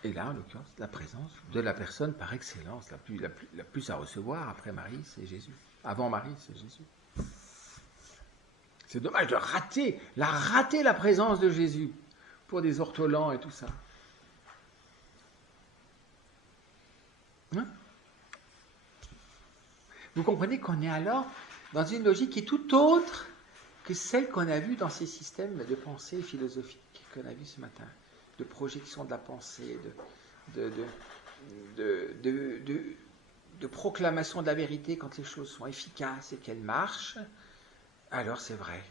Et là, en l'occurrence, la présence de la personne par excellence, la plus à recevoir après Marie, c'est Jésus. Avant Marie, c'est Jésus. C'est dommage de rater la présence de Jésus pour des ortolans et tout ça. Hein? Vous comprenez qu'on est alors dans une logique qui est tout autre que celle qu'on a vue dans ces systèmes de pensée philosophique qu'on a vu ce matin, de projection de la pensée, de proclamation de la vérité quand les choses sont efficaces et qu'elles marchent, alors c'est vrai.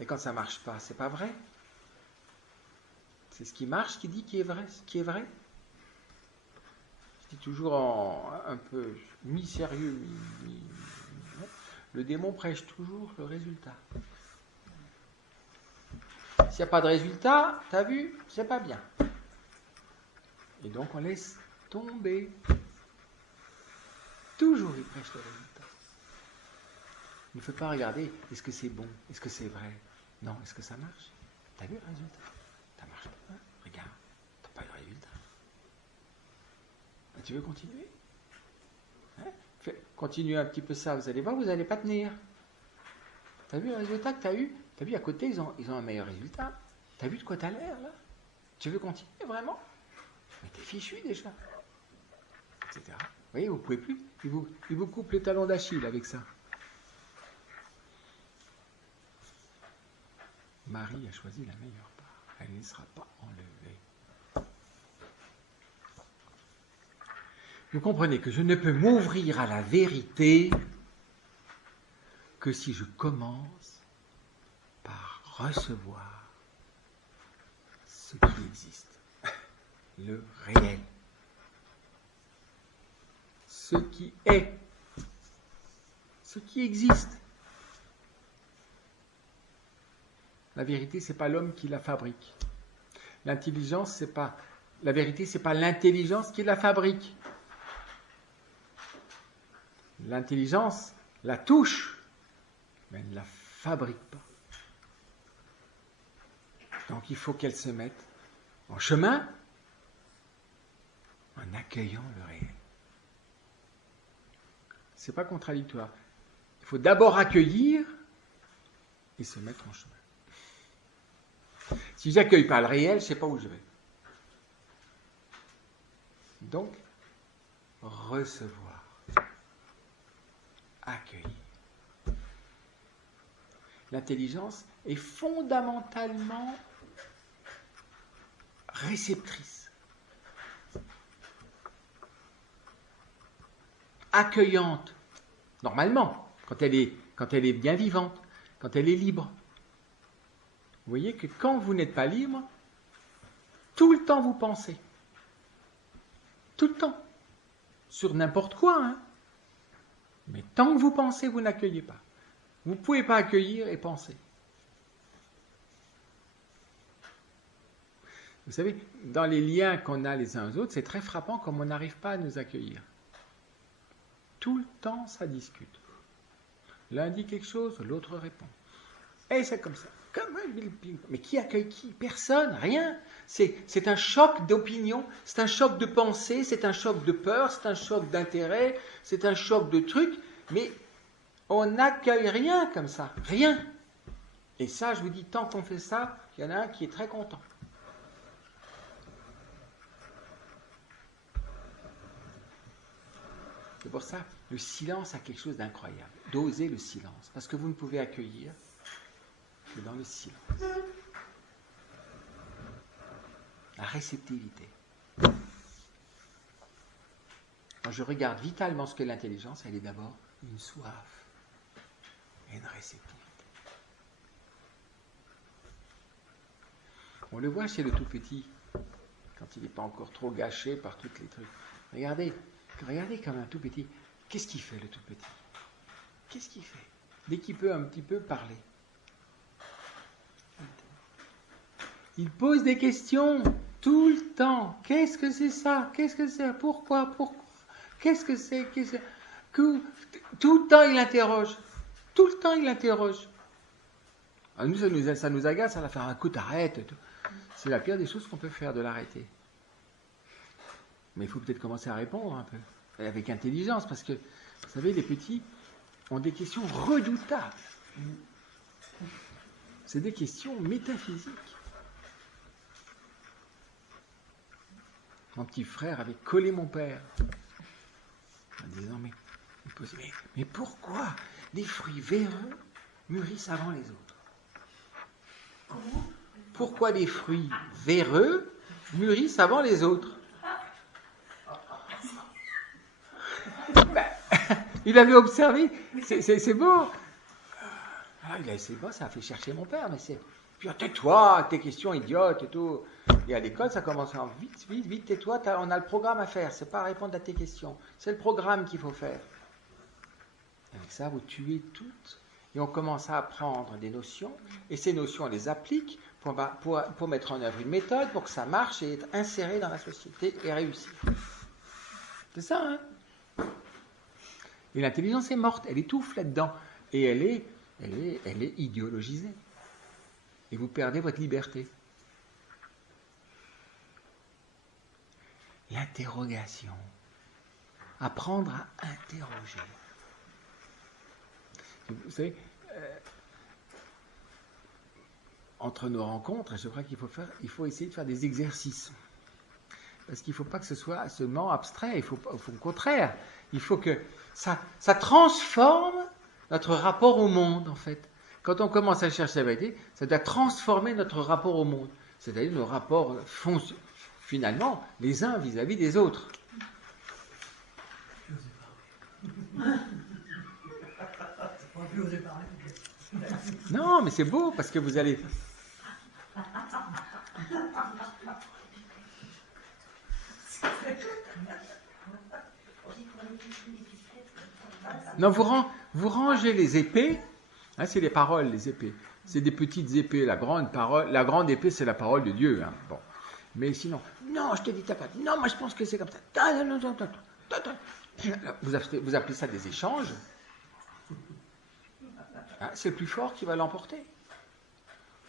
Et quand ça ne marche pas, c'est pas vrai. C'est ce qui marche qui dit qui est vrai, ce qui est vrai. Je dis toujours un peu mi-sérieux, le démon prêche toujours le résultat. S'il n'y a pas de résultat, t'as vu, c'est pas bien. Et donc on laisse tomber. Toujours il prêche le résultat. Il ne faut pas regarder, est-ce que c'est bon, est-ce que c'est vrai. Non, est-ce que ça marche? T'as vu le résultat? Ça marche pas, hein? Regarde, t'as pas eu le résultat. Ben, tu veux continuer? Hein? Continuez un petit peu ça, vous allez voir, vous n'allez pas tenir. T'as vu le résultat que t'as eu? T'as vu à côté, ils ont un meilleur résultat. T'as vu de quoi t'as l'air là? Tu veux continuer vraiment? Mais t'es fichu déjà. Etc. Vous voyez, vous ne pouvez plus. Il vous coupe le talon d'Achille avec ça. Marie a choisi la meilleure part. Elle ne sera pas enlevée. Vous comprenez que je ne peux m'ouvrir à la vérité que si je commence par recevoir ce qui existe, le réel, ce qui est, ce qui existe. La vérité, c'est pas l'homme qui la fabrique. L'intelligence, c'est pas la vérité, c'est pas l'intelligence qui la fabrique. L'intelligence la touche, mais elle ne la fabrique pas. Donc il faut qu'elle se mette en chemin en accueillant le réel. C'est pas contradictoire. Il faut d'abord accueillir et se mettre en chemin. Si je n'accueille pas le réel, je ne sais pas où je vais. Donc, recevoir, accueillir. L'intelligence est fondamentalement réceptrice, accueillante, normalement, quand elle est bien vivante, quand elle est libre. Vous voyez que quand vous n'êtes pas libre, tout le temps vous pensez. Tout le temps. Sur n'importe quoi, hein. Mais tant que vous pensez, vous n'accueillez pas. Vous ne pouvez pas accueillir et penser. Vous savez, dans les liens qu'on a les uns aux autres, c'est très frappant comme on n'arrive pas à nous accueillir. Tout le temps, ça discute. L'un dit quelque chose, l'autre répond. Et c'est comme ça. Mais qui accueille qui? Personne, rien. C'est un choc d'opinion, c'est un choc de pensée, c'est un choc de peur, c'est un choc d'intérêt, c'est un choc de trucs, mais on n'accueille rien comme ça, rien. Et ça, je vous dis, tant qu'on fait ça, il y en a un qui est très content. C'est pour ça, le silence a quelque chose d'incroyable. D'oser le silence, parce que vous ne pouvez accueillir que dans le silence. La réceptivité. Quand je regarde vitalement ce qu'est l'intelligence, elle est d'abord une soif et une réceptivité. On le voit chez le tout petit, quand il n'est pas encore trop gâché par tous les trucs. Regardez comme un tout petit. Qu'est-ce qu'il fait, le tout petit? Qu'est-ce qu'il fait? Dès qu'il peut un petit peu parler. Il pose des questions tout le temps. Qu'est-ce que c'est ça? Qu'est-ce que c'est? Pourquoi? Qu'est-ce que c'est? Tout le temps, il interroge. Tout le temps, il interroge. Alors nous, ça nous agace, ça va faire un coup, t'arrêtes. C'est la pire des choses qu'on peut faire, de l'arrêter. Mais il faut peut-être commencer à répondre un peu, avec intelligence, parce que, vous savez, les petits ont des questions redoutables. C'est des questions métaphysiques. Mon petit frère avait collé mon père, en disant, mais pourquoi les fruits véreux mûrissent avant les autres? Pourquoi les fruits véreux mûrissent avant les autres? Il avait observé, c'est beau. Ah, c'est beau, ça a fait chercher mon père, mais c'est... Puis tais-toi, tes questions idiotes et tout. Et à l'école, ça commence en vite, tais-toi, on a le programme à faire, c'est pas à répondre à tes questions. C'est le programme qu'il faut faire. Avec ça, vous tuez toutes. Et on commence à apprendre des notions, et ces notions, on les applique pour mettre en œuvre une méthode, pour que ça marche et être inséré dans la société et réussir. C'est ça, hein? Et l'intelligence est morte, elle étouffe là-dedans. Et elle est idéologisée. Et vous perdez votre liberté. L'interrogation. Apprendre à interroger. Vous savez, entre nos rencontres, je crois qu'il faut essayer de faire des exercices. Parce qu'il ne faut pas que ce soit seulement abstrait, il faut au contraire. Il faut que ça transforme notre rapport au monde, en fait. Quand on commence à chercher la vérité, ça doit transformer notre rapport au monde. C'est-à-dire nos rapports, finalement, les uns vis-à-vis des autres. Non, mais c'est beau, parce que vous allez... Non, vous rangez les épées, hein, c'est les paroles, les épées. C'est des petites épées, la grande épée, c'est la parole de Dieu. Hein. Bon. Mais sinon, non, je te dis, t'as pas. Non, moi je pense que c'est comme ça. Vous appelez ça des échanges. Hein, c'est le plus fort qui va l'emporter.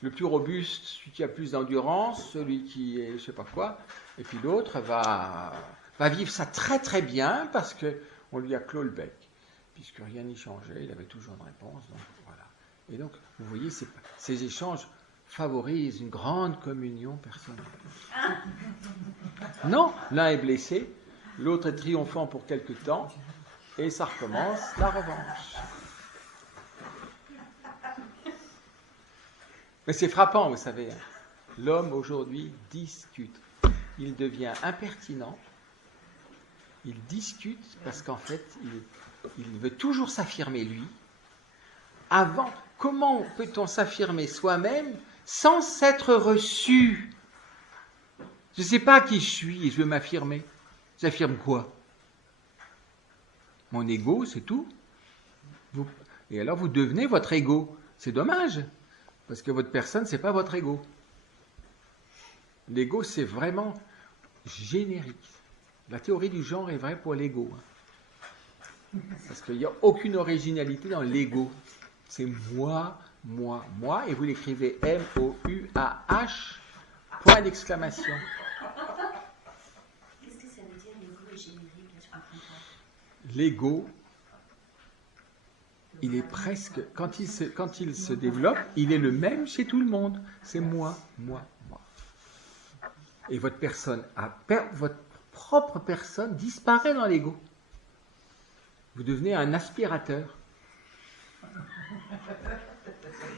Le plus robuste, celui qui a plus d'endurance, celui qui est je sais pas quoi, et puis l'autre va vivre ça très très bien parce qu'on lui a clos le bec. Puisque rien n'y changeait, il avait toujours une réponse. Donc, voilà. Et donc, vous voyez, ces échanges favorisent une grande communion personnelle. Non, l'un est blessé, l'autre est triomphant pour quelque temps, et ça recommence la revanche. Mais c'est frappant, vous savez. Hein. L'homme aujourd'hui discute. Il devient impertinent. Il discute parce qu'en fait, il veut toujours s'affirmer lui. Comment peut-on s'affirmer soi-même sans s'être reçu? Je ne sais pas qui je suis et je veux m'affirmer. J'affirme quoi? Mon ego, c'est tout. Et alors vous devenez votre ego. C'est dommage, parce que votre personne, c'est pas votre ego. L'ego, c'est vraiment générique. La théorie du genre est vraie pour l'ego. Parce qu'il n'y a aucune originalité dans l'ego. C'est moi, et vous l'écrivez M-O-U-A-H, point d'exclamation. Qu'est-ce que ça veut dire, l'ego est générique? Je comprends pas. L'ego, il est presque, quand il se développe, il est le même chez tout le monde. C'est moi. Et votre propre personne disparaît dans l'ego. Vous devenez un aspirateur.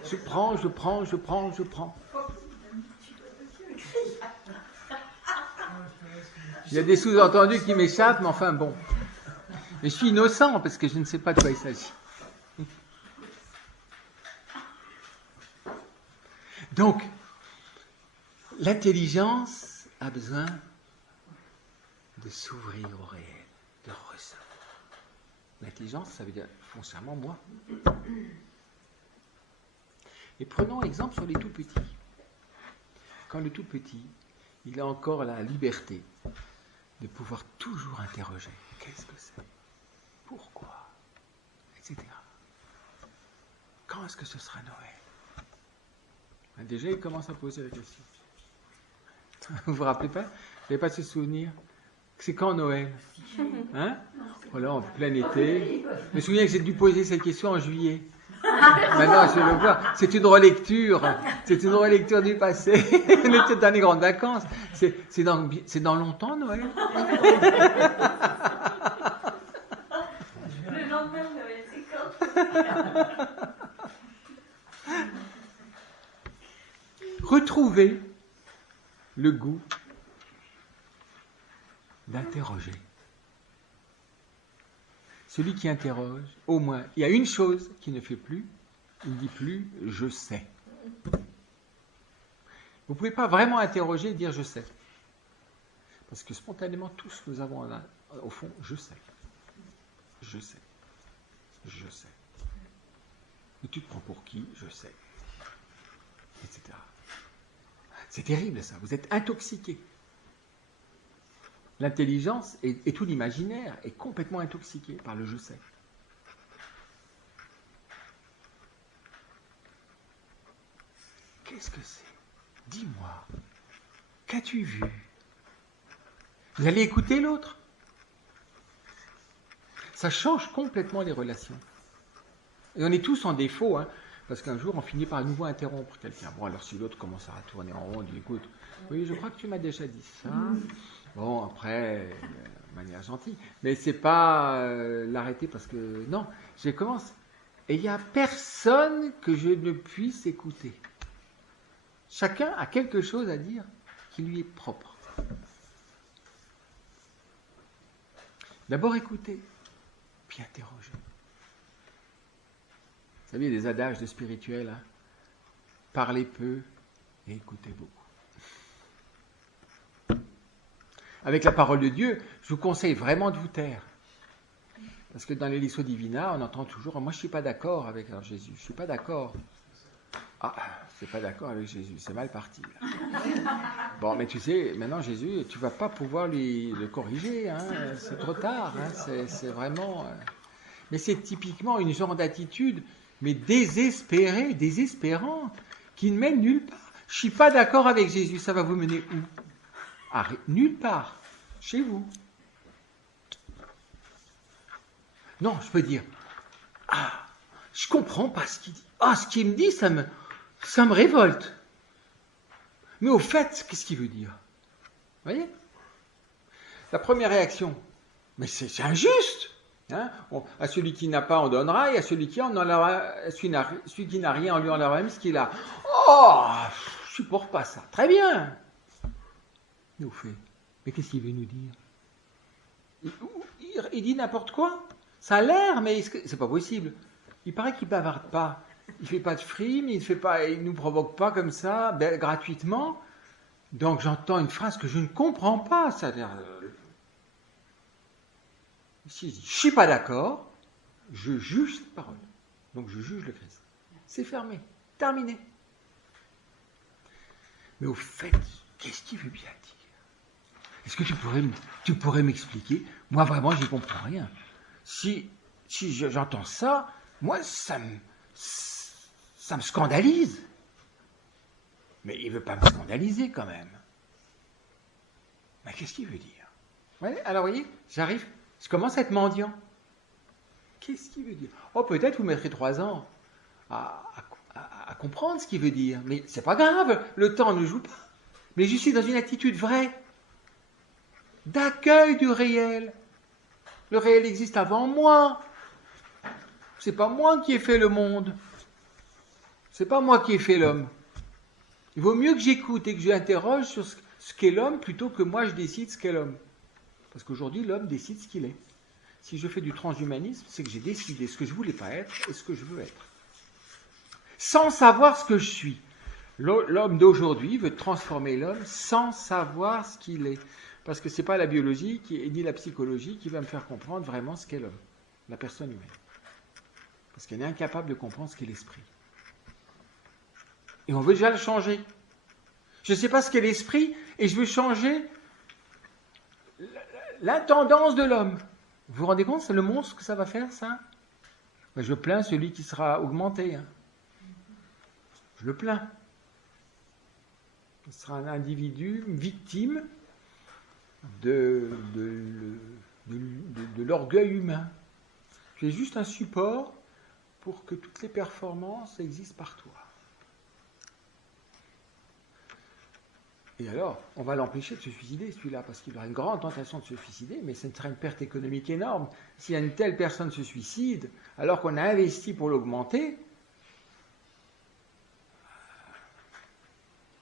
Je prends. Il y a des sous-entendus qui m'échappent, mais enfin bon. Mais je suis innocent parce que je ne sais pas de quoi il s'agit. Donc, l'intelligence a besoin de s'ouvrir au réel, de recevoir. L'intelligence, ça veut dire foncièrement moi. Et prenons exemple sur les tout petits. Quand le tout petit, il a encore la liberté de pouvoir toujours interroger. Qu'est-ce que c'est? Pourquoi? Etc. quand est-ce que ce sera Noël? Déjà, il commence à poser la question. Vous vous rappelez pas? Vous n'avez pas ce souvenir? C'est quand Noël? Hein? Voilà, en plein été. Je me souviens que j'ai dû poser cette question en juillet. Maintenant, je le vois. C'est une relecture. C'est une relecture du passé. On était dans les grandes vacances. C'est dans longtemps, Noël? Le lendemain de Noël, c'est quand? Retrouver le goût d'interroger. Celui qui interroge, au moins, il y a une chose qu'il ne fait plus, il ne dit plus « je sais ». Vous ne pouvez pas vraiment interroger et dire « je sais ». Parce que spontanément, tous nous avons au fond « je sais ». Je sais. Je sais. Et tu te prends pour qui? Je sais. Etc. C'est terrible ça, vous êtes intoxiqué. L'intelligence et tout l'imaginaire est complètement intoxiqué par le je sais. Qu'est-ce que c'est? Dis-moi. Qu'as-tu vu? Vous allez écouter l'autre. Ça change complètement les relations. Et on est tous en défaut, hein, parce qu'un jour on finit par à nouveau interrompre quelqu'un. Bon, alors si l'autre commence à tourner en rond, on dit écoute, oui, je crois que tu m'as déjà dit ça. Bon, après, de manière gentille. Mais c'est pas l'arrêter parce que. Non, je commence. Et il n'y a personne que je ne puisse écouter. Chacun a quelque chose à dire qui lui est propre. D'abord écouter, puis interroger. Vous savez, des adages de spirituels, hein. Parlez peu et écoutez beaucoup. Avec la parole de Dieu, je vous conseille vraiment de vous taire. Parce que dans l'Elixo Divina, on entend toujours « moi je ne suis pas d'accord avec Jésus, je ne suis pas d'accord ». Ah, c'est pas d'accord avec Jésus, c'est mal parti. Là. Bon, mais tu sais, maintenant Jésus, tu ne vas pas pouvoir le corriger, hein, c'est trop tard, hein, c'est vraiment... Mais c'est typiquement une genre d'attitude, mais désespérée, désespérante, qui ne mène nulle part. Je ne suis pas d'accord avec Jésus, ça va vous mener où? Nulle part, chez vous. Non, je peux dire, ah, je comprends pas ce qu'il dit. Ah, ce qu'il me dit, ça me révolte. Mais au fait, qu'est-ce qu'il veut dire? Vous voyez? La première réaction, mais c'est injuste. Hein? À celui qui n'a pas, on donnera, et à celui qui en aura, celui qui n'a rien, on lui enlèvera même ce qu'il a. Oh, je supporte pas ça. Très bien. Mais au fait, mais qu'est-ce qu'il veut nous dire? Il dit n'importe quoi. Ça a l'air, mais c'est pas possible. Il paraît qu'il bavarde pas. Il fait pas de frime, il nous provoque pas comme ça, gratuitement. Donc j'entends une phrase que je ne comprends pas. C'est-à-dire, si je dis, je suis pas d'accord, je juge cette parole. Donc je juge le Christ. C'est fermé, terminé. Mais au fait, qu'est-ce qu'il veut bien dire? Est-ce que tu pourrais m'expliquer? Moi, vraiment, j'y comprends rien. Si j'entends ça, moi, ça me scandalise. Mais il ne veut pas me scandaliser, quand même. Mais qu'est-ce qu'il veut dire? Ouais, alors, vous voyez, je commence à être mendiant. Qu'est-ce qu'il veut dire? Oh, peut-être vous mettrez 3 ans à comprendre ce qu'il veut dire. Mais c'est pas grave, le temps ne joue pas. Mais je suis dans une attitude vraie, d'accueil du réel. Le réel existe avant moi. C'est pas moi qui ai fait le monde. C'est pas moi qui ai fait l'homme. Il vaut mieux que j'écoute et que j'interroge sur ce qu'est l'homme plutôt que moi je décide ce qu'est l'homme. Parce qu'aujourd'hui, l'homme décide ce qu'il est. Si je fais du transhumanisme, c'est que j'ai décidé ce que je voulais pas être et ce que je veux être. Sans savoir ce que je suis. L'homme d'aujourd'hui veut transformer l'homme sans savoir ce qu'il est. Parce que ce n'est pas la biologie ni la psychologie qui va me faire comprendre vraiment ce qu'est l'homme, la personne humaine. Parce qu'elle est incapable de comprendre ce qu'est l'esprit. Et on veut déjà le changer. Je ne sais pas ce qu'est l'esprit et je veux changer l'intendance de l'homme. Vous vous rendez compte, c'est le monstre que ça va faire, ça? Je plains celui qui sera augmenté. Hein. le plains. Ce sera un individu victime de l'orgueil humain. Tu es juste un support pour que toutes les performances existent par toi. Et alors, on va l'empêcher de se suicider, celui-là, parce qu'il aura une grande tentation de se suicider, mais ce sera une perte économique énorme. Si une telle personne se suicide, alors qu'on a investi pour l'augmenter,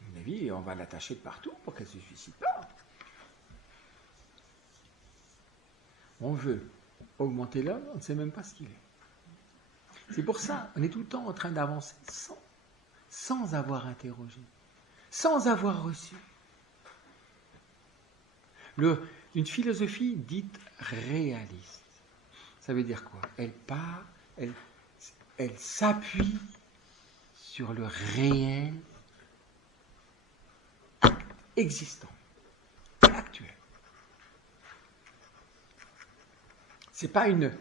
à mon avis, on va l'attacher de partout pour qu'elle ne se suicide pas. On veut augmenter l'homme, on ne sait même pas ce qu'il est. C'est pour ça, on est tout le temps en train d'avancer sans avoir interrogé, sans avoir reçu. Une philosophie dite réaliste, ça veut dire quoi? Elle s'appuie sur le réel existant, actuel. C'est pas une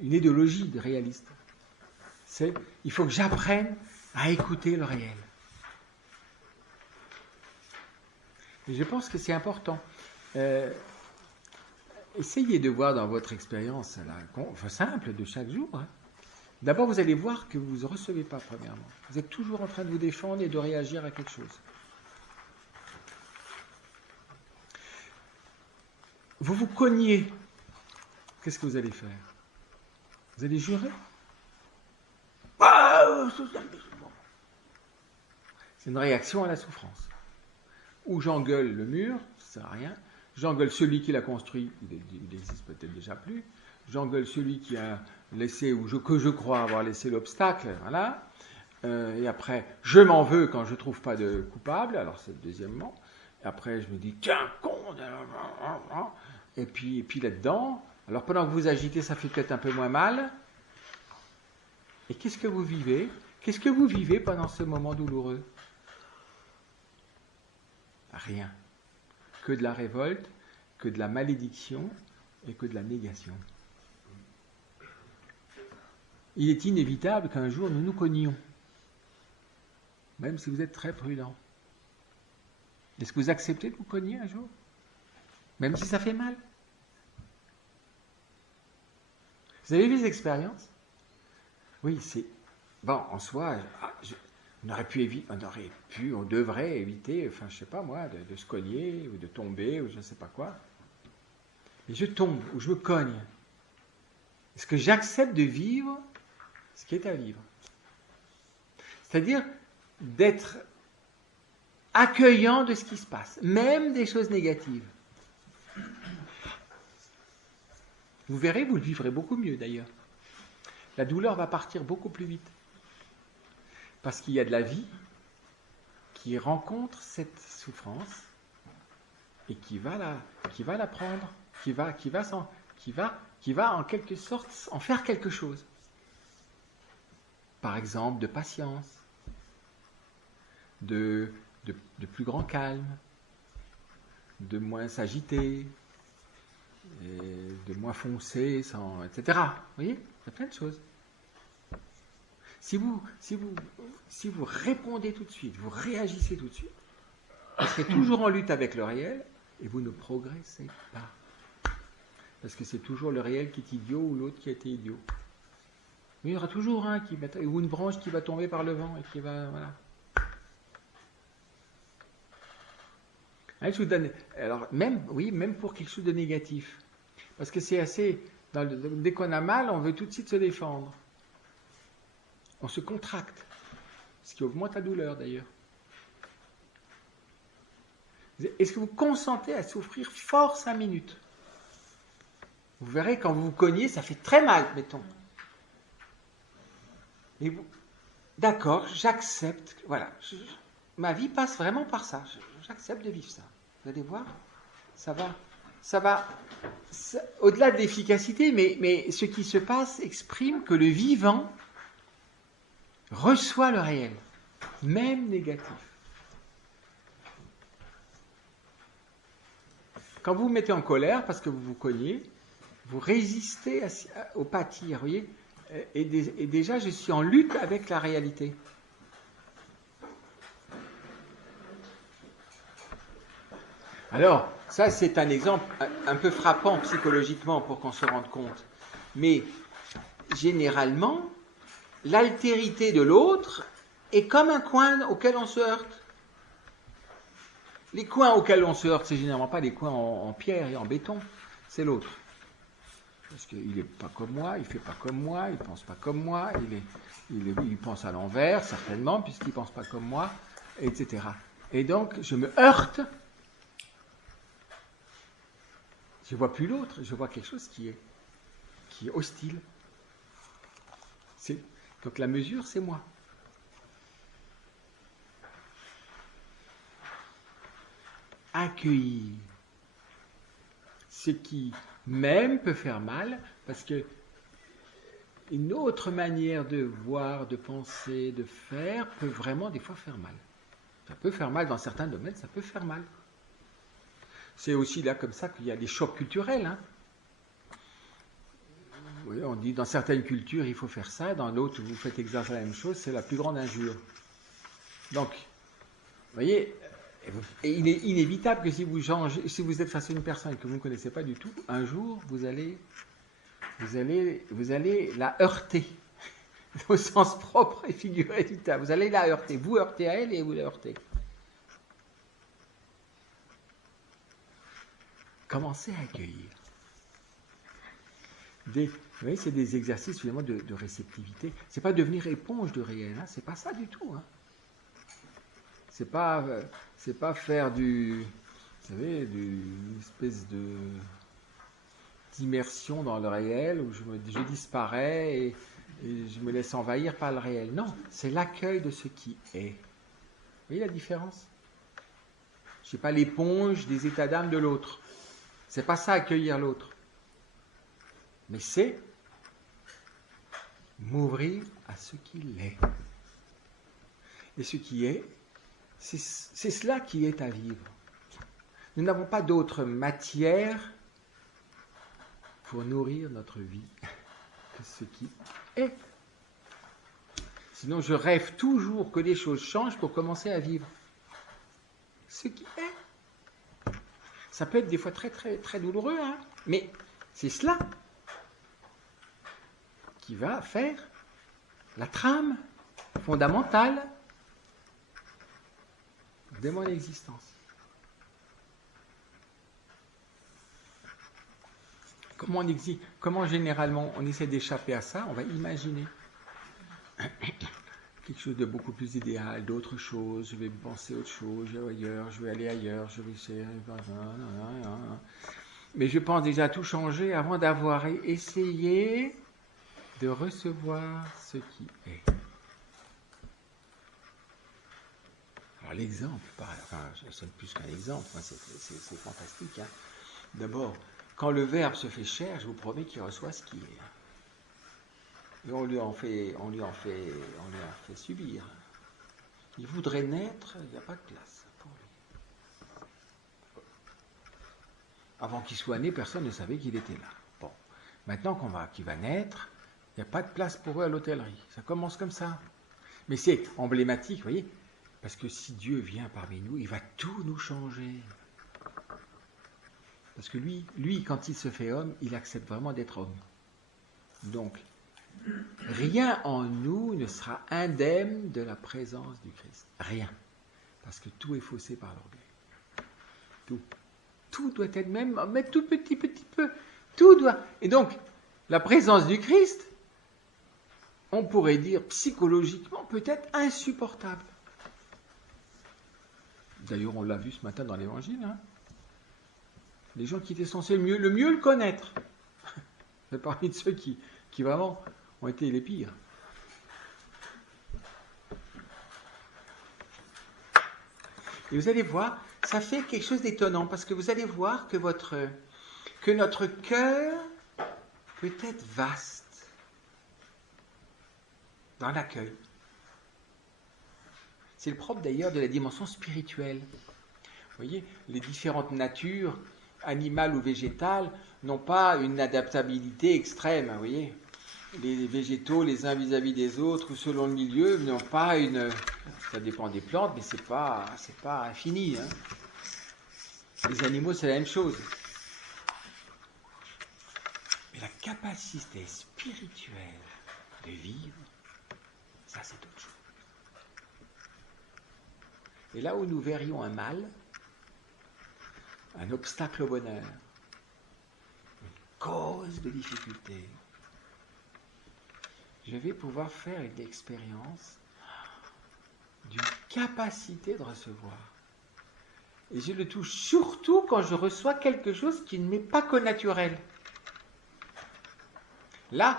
idéologie de réaliste. Il faut que j'apprenne à écouter le réel. Et je pense que c'est important. Essayez de voir dans votre expérience simple de chaque jour. Hein. D'abord, vous allez voir que vous ne recevez pas, premièrement. Vous êtes toujours en train de vous défendre et de réagir à quelque chose. Vous vous cognez. Qu'est-ce que vous allez faire? Vous allez jurer? C'est une réaction à la souffrance. Ou j'engueule le mur, ça ne sert à rien. J'engueule celui qui l'a construit, il n'existe peut-être déjà plus. J'engueule celui qui a laissé, que je crois avoir laissé l'obstacle, voilà. Et après, je m'en veux quand je ne trouve pas de coupable, alors c'est deuxièmement. Et après, je me dis, tiens, con. Et puis là-dedans, alors pendant que vous agitez, ça fait peut-être un peu moins mal. Et qu'est-ce que vous vivez? Qu'est-ce que vous vivez pendant ce moment douloureux? Rien. Que de la révolte, que de la malédiction et que de la négation. Il est inévitable qu'un jour nous nous cognions, même si vous êtes très prudent. Est-ce que vous acceptez de vous cogner un jour? Même si ça fait mal? Vous avez vu des expériences? Oui, c'est... Bon, en soi, on devrait éviter, enfin, je sais pas moi, de se cogner, ou de tomber, ou je ne sais pas quoi. Et je tombe, ou je me cogne. Est-ce que j'accepte de vivre ce qui est à vivre? C'est-à-dire d'être accueillant de ce qui se passe, même des choses négatives. Vous verrez, vous le vivrez beaucoup mieux d'ailleurs. La douleur va partir beaucoup plus vite. Parce qu'il y a de la vie qui rencontre cette souffrance et qui va la prendre, qui va en quelque sorte en faire quelque chose. Par exemple, de patience, de plus grand calme, de moins s'agiter, et de moins foncer, etc. Vous voyez, il y a plein de choses. Si vous répondez tout de suite, vous réagissez tout de suite, vous serez toujours en lutte avec le réel et vous ne progressez pas. Parce que c'est toujours le réel qui est idiot ou l'autre qui a été idiot. Mais il y aura toujours un ou une branche qui va tomber par le vent et qui va... Voilà. Allez, je vous donne, alors, même pour quelque chose de négatif. Parce que c'est assez... dès qu'on a mal, on veut tout de suite se défendre. On se contracte, ce qui augmente la douleur d'ailleurs. Est-ce que vous consentez à souffrir fort 5 minutes? Vous verrez, quand vous vous cognez, ça fait très mal, mettons. Et vous, d'accord, j'accepte, voilà, ma vie passe vraiment par ça, j'accepte de vivre ça. Vous allez voir, ça va au-delà de l'efficacité, mais ce qui se passe exprime que le vivant reçoit le réel, même négatif. Quand vous vous mettez en colère parce que vous vous cognez, vous résistez au pâtir, vous voyez, et déjà je suis en lutte avec la réalité. Alors, ça c'est un exemple un peu frappant psychologiquement pour qu'on se rende compte. Mais généralement, l'altérité de l'autre est comme un coin auquel on se heurte. Les coins auxquels on se heurte, c'est généralement pas des coins en pierre et en béton, c'est l'autre. Parce qu'il n'est pas comme moi, il ne fait pas comme moi, il ne pense pas comme moi, il pense à l'envers, certainement, puisqu'il ne pense pas comme moi, etc. Et donc, je me heurte. Je ne vois plus l'autre, je vois quelque chose qui est hostile. Donc la mesure, c'est moi. Accueillir ce qui même peut faire mal, parce que une autre manière de voir, de penser, de faire peut vraiment des fois faire mal. Ça peut faire mal dans certains domaines, ça peut faire mal. C'est aussi là comme ça qu'il y a des chocs culturels. Hein. Oui, on dit dans certaines cultures il faut faire ça, dans d'autres vous faites exactement la même chose, c'est la plus grande injure. Donc, vous voyez, il est inévitable que si vous changez, si vous êtes face à une personne que vous ne connaissez pas du tout, un jour vous allez la heurter, au sens propre et figuré du terme. Vous allez la heurter, vous heurtez à elle et vous la heurtez. Commencez à accueillir. Vous voyez, c'est des exercices finalement de réceptivité. C'est pas devenir éponge de réel, hein, c'est pas ça du tout. Hein. C'est pas faire une espèce d'immersion dans le réel où je disparais et je me laisse envahir par le réel. Non, c'est l'accueil de ce qui est. Vous voyez la différence? Je ne suis pas l'éponge des états d'âme de l'autre. C'est pas ça, accueillir l'autre. Mais c'est m'ouvrir à ce qu'il est. Et ce qui est, c'est cela qui est à vivre. Nous n'avons pas d'autre matière pour nourrir notre vie que ce qui est. Sinon, je rêve toujours que les choses changent pour commencer à vivre. Ce qui est. Ça peut être des fois très, très, très douloureux, hein, mais c'est cela qui va faire la trame fondamentale de mon existence. Comment généralement on essaie d'échapper à ça? On va imaginer quelque chose de beaucoup plus idéal, d'autre chose, je vais penser autre chose, je vais ailleurs, je vais aller ailleurs, je vais essayer... Mais je pense déjà tout changer avant d'avoir essayé de recevoir ce qui est. Alors l'exemple, c'est plus qu'un exemple, c'est fantastique. Hein. D'abord, quand le Verbe se fait chair, je vous promets qu'il reçoit ce qui est. Et on lui en fait subir. Il voudrait naître, il n'y a pas de place pour lui. Avant qu'il soit né, personne ne savait qu'il était là. Bon, maintenant qu'il va naître, il n'y a pas de place pour eux à l'hôtellerie. Ça commence comme ça. Mais c'est emblématique, vous voyez, parce que si Dieu vient parmi nous, il va tout nous changer. Parce que lui, quand il se fait homme, il accepte vraiment d'être homme. Donc, rien en nous ne sera indemne de la présence du Christ. Rien. Parce que tout est faussé par l'orgueil. Tout. Tout doit être même tout petit peu. Tout doit... Et donc, la présence du Christ, on pourrait dire psychologiquement peut-être insupportable. D'ailleurs, on l'a vu ce matin dans l'Évangile. Hein. Les gens qui étaient censés le mieux le connaître. C'est parmi de ceux qui vraiment ont été les pires. Et vous allez voir, ça fait quelque chose d'étonnant, parce que vous allez voir que notre cœur peut être vaste dans l'accueil. C'est le propre d'ailleurs de la dimension spirituelle. Vous voyez, les différentes natures, animales ou végétales, n'ont pas une adaptabilité extrême, vous voyez. les végétaux, les uns vis-à-vis des autres, ou selon le milieu, n'ont pas une... Ça dépend des plantes, mais c'est pas infini. Hein. Les animaux, c'est la même chose. Mais la capacité spirituelle de vivre, ça c'est autre chose. Et là où nous verrions un mal, un obstacle au bonheur, une cause de difficulté, je vais pouvoir faire une expérience d'une capacité de recevoir. Et je le touche surtout quand je reçois quelque chose qui ne m'est pas connaturel. Là,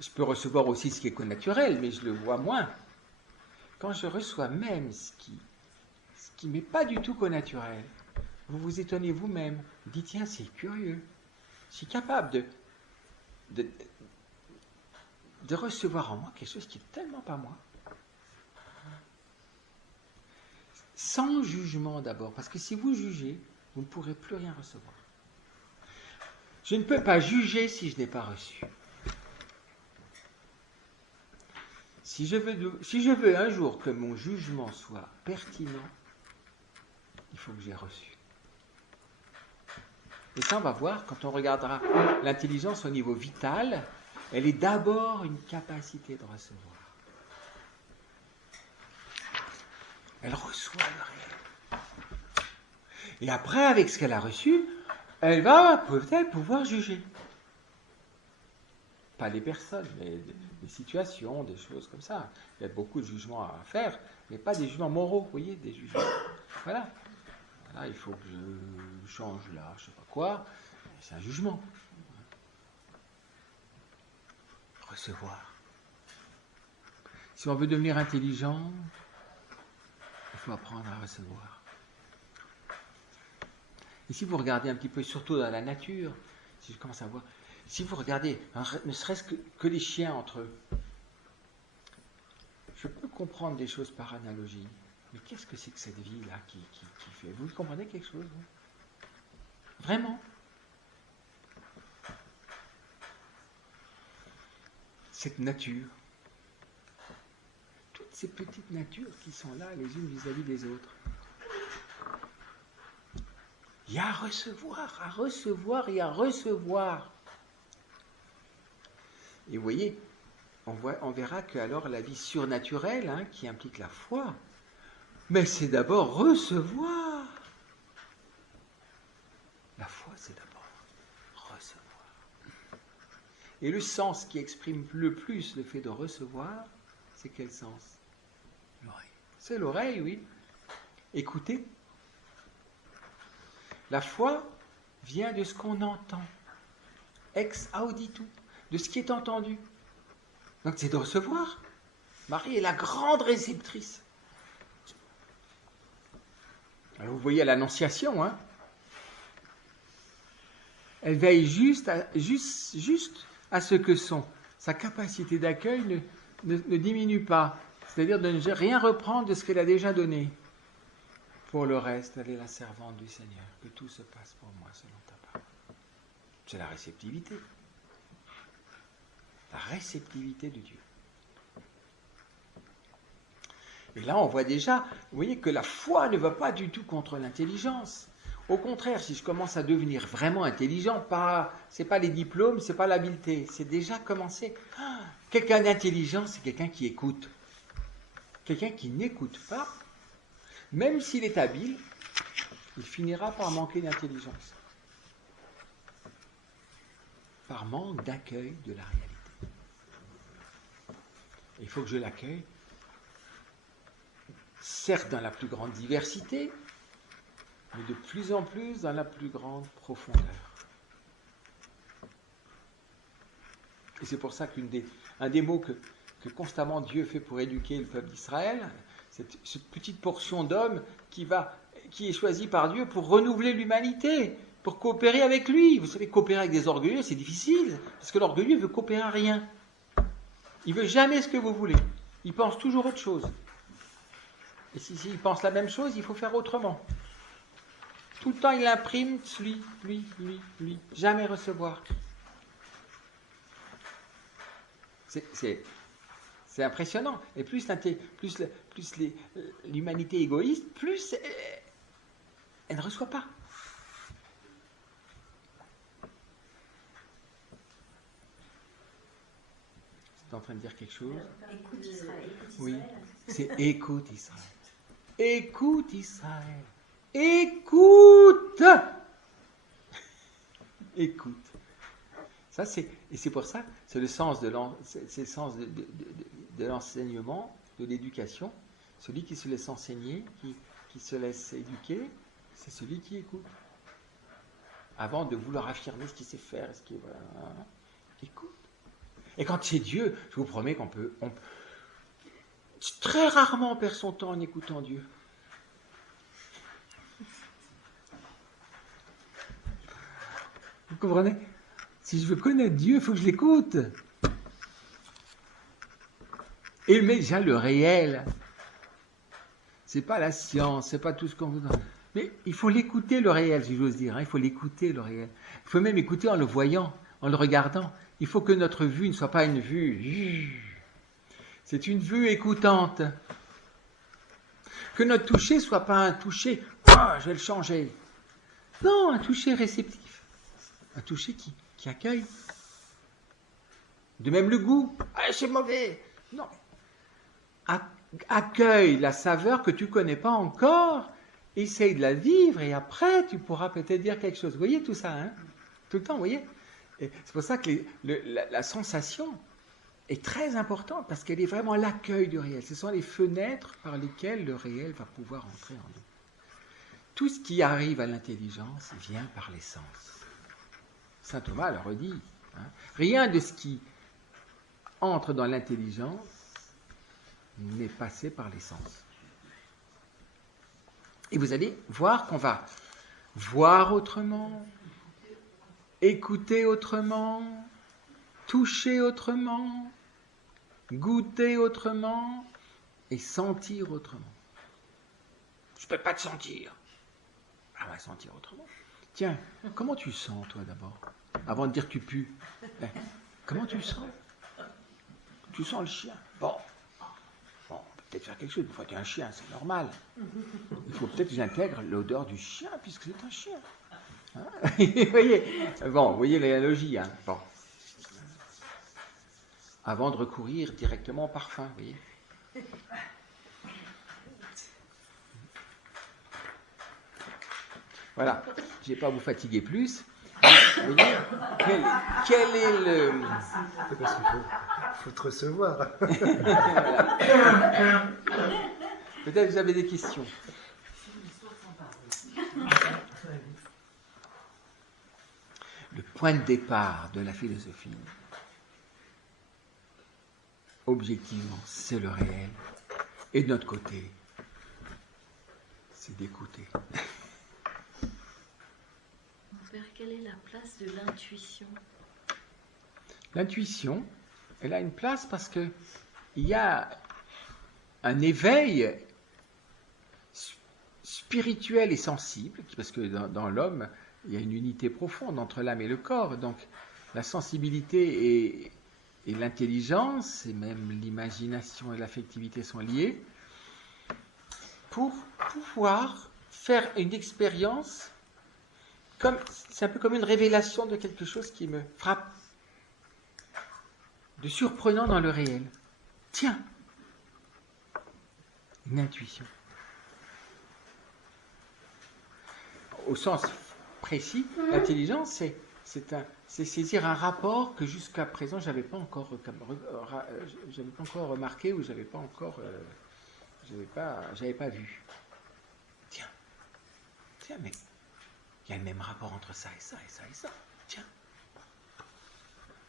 je peux recevoir aussi ce qui est connaturel, mais je le vois moins. Quand je reçois même ce qui m'est pas du tout connaturel, vous vous étonnez vous-même. Vous dites, tiens, c'est curieux. Je suis capable de recevoir en moi quelque chose qui n'est tellement pas moi. Sans jugement d'abord, parce que si vous jugez, vous ne pourrez plus rien recevoir. Je ne peux pas juger si je n'ai pas reçu. Si je veux un jour que mon jugement soit pertinent, il faut que j'ai reçu. Et ça, on va voir, quand on regardera l'intelligence au niveau vital, elle est d'abord une capacité de recevoir. Elle reçoit le réel. Et après, avec ce qu'elle a reçu, elle va peut-être pouvoir juger. Pas des personnes, mais des situations, des choses comme ça. Il y a beaucoup de jugements à faire, mais pas des jugements moraux, vous voyez, des jugements. Voilà. Voilà, il faut que je change là, je ne sais pas quoi. C'est un jugement. Recevoir. Si on veut devenir intelligent, il faut apprendre à recevoir. Et si vous regardez un petit peu, surtout dans la nature, si je commence à voir, si vous regardez, ne serait-ce que les chiens entre eux, je peux comprendre des choses par analogie, mais qu'est-ce que c'est que cette vie-là qui fait? Vous comprenez quelque chose? Vraiment? Cette nature, toutes ces petites natures qui sont là les unes vis-à-vis des autres. Il y a à recevoir et à recevoir. Et vous voyez, on verra que alors la vie surnaturelle, qui implique la foi, mais c'est d'abord recevoir. La foi, c'est d'abord recevoir. Et le sens qui exprime le plus le fait de recevoir, c'est quel sens? L'oreille. C'est l'oreille, oui. Écoutez. La foi vient de ce qu'on entend. Ex auditu. De ce qui est entendu. Donc c'est de recevoir. Marie est la grande réceptrice. Alors vous voyez à l'Annonciation, elle veille juste à ce que sa capacité d'accueil ne diminue pas. C'est-à-dire de ne rien reprendre de ce qu'elle a déjà donné. Pour le reste, elle est la servante du Seigneur. Que tout se passe pour moi selon ta parole. C'est la réceptivité. La réceptivité de Dieu. Et là, on voit déjà, vous voyez, que la foi ne va pas du tout contre l'intelligence. Au contraire, si je commence à devenir vraiment intelligent, c'est pas les diplômes, c'est pas l'habileté, c'est déjà commencer. Quelqu'un d'intelligent, c'est quelqu'un qui écoute. Quelqu'un qui n'écoute pas, même s'il est habile, il finira par manquer d'intelligence. Par manque d'accueil de la réalité. Il faut que je l'accueille, certes dans la plus grande diversité, mais de plus en plus dans la plus grande profondeur. Et c'est pour ça qu'un des mots que constamment Dieu fait pour éduquer le peuple d'Israël, cette petite portion d'hommes qui est choisie par Dieu pour renouveler l'humanité, pour coopérer avec lui. Vous savez, coopérer avec des orgueilleux, c'est difficile, parce que l'orgueilleux veut coopérer à rien. Il veut jamais ce que vous voulez. Il pense toujours autre chose. Et s'il pense la même chose, il faut faire autrement. Tout le temps, il imprime lui. Jamais recevoir. C'est impressionnant. Et plus l'humanité est égoïste, plus elle ne reçoit pas. Tu es en train de dire quelque chose? Écoute Israël. Oui, c'est écoute Israël. Écoute Israël. Écoute. Écoute. Ça, et c'est pour ça, c'est le sens de l'enseignement, de l'éducation. Celui qui se laisse enseigner, qui se laisse éduquer, c'est celui qui écoute. Avant de vouloir affirmer ce qu'il sait faire, écoute. Et quand c'est Dieu, je vous promets qu'on peut très rarement on perd son temps en écoutant Dieu. Vous comprenez? Si je veux connaître Dieu, il faut que je l'écoute. Et mais déjà le réel. C'est pas la science, c'est pas tout ce qu'on vous donne. Mais il faut l'écouter le réel, si j'ose dire. Il faut l'écouter le réel. Il faut même écouter en le voyant, en le regardant. Il faut que notre vue ne soit pas une vue. C'est une vue écoutante. Que notre toucher ne soit pas un toucher. Oh, je vais le changer. Non, un toucher réceptif. Un toucher qui accueille. De même le goût. Ah, c'est mauvais. Non. Accueille la saveur que tu ne connais pas encore. Essaye de la vivre et après tu pourras peut-être dire quelque chose. Vous voyez tout ça, hein? Tout le temps, vous voyez? Et c'est pour ça que la sensation est très importante parce qu'elle est vraiment l'accueil du réel. Ce sont les fenêtres par lesquelles le réel va pouvoir entrer en nous. Tout ce qui arrive à l'intelligence vient par les sens. Saint Thomas le redit. Hein, rien de ce qui entre dans l'intelligence n'est passé par les sens. Et vous allez voir qu'on va voir autrement, écouter autrement, toucher autrement, goûter autrement et sentir autrement. Je ne peux pas te sentir. Ah, on va sentir autrement. Tiens, comment tu sens toi d'abord? Avant de dire tu pues. Comment tu sens? Tu sens le chien. Bon, on peut peut-être faire quelque chose. Une fois tu es un chien, c'est normal. Il faut peut-être que j'intègre l'odeur du chien puisque c'est un chien. Hein? Vous voyez? Bon, vous voyez l'analogie. Hein? Bon. Avant de recourir directement au parfum, vous voyez. Voilà, je ne vais pas vous fatiguer plus. Vous voyez, quel est le... C'est parce qu'il faut te recevoir. Voilà. Peut-être que vous avez des questions. Le point de départ de la philosophie, objectivement, c'est le réel. Et de notre côté, c'est d'écouter. Mon père, quelle est la place de l'intuition? L'intuition, elle a une place parce que il y a un éveil spirituel et sensible, parce que dans l'homme, il y a une unité profonde entre l'âme et le corps. Donc, la sensibilité et l'intelligence, et même l'imagination et l'affectivité sont liées, pour pouvoir faire une expérience, c'est un peu comme une révélation de quelque chose qui me frappe, de surprenant dans le réel. Tiens, une intuition. Au sens précis, l'intelligence, c'est saisir un rapport que jusqu'à présent j'avais pas encore remarqué ou j'avais pas vu. Tiens, mais il y a le même rapport entre ça et ça et ça et ça. Tiens.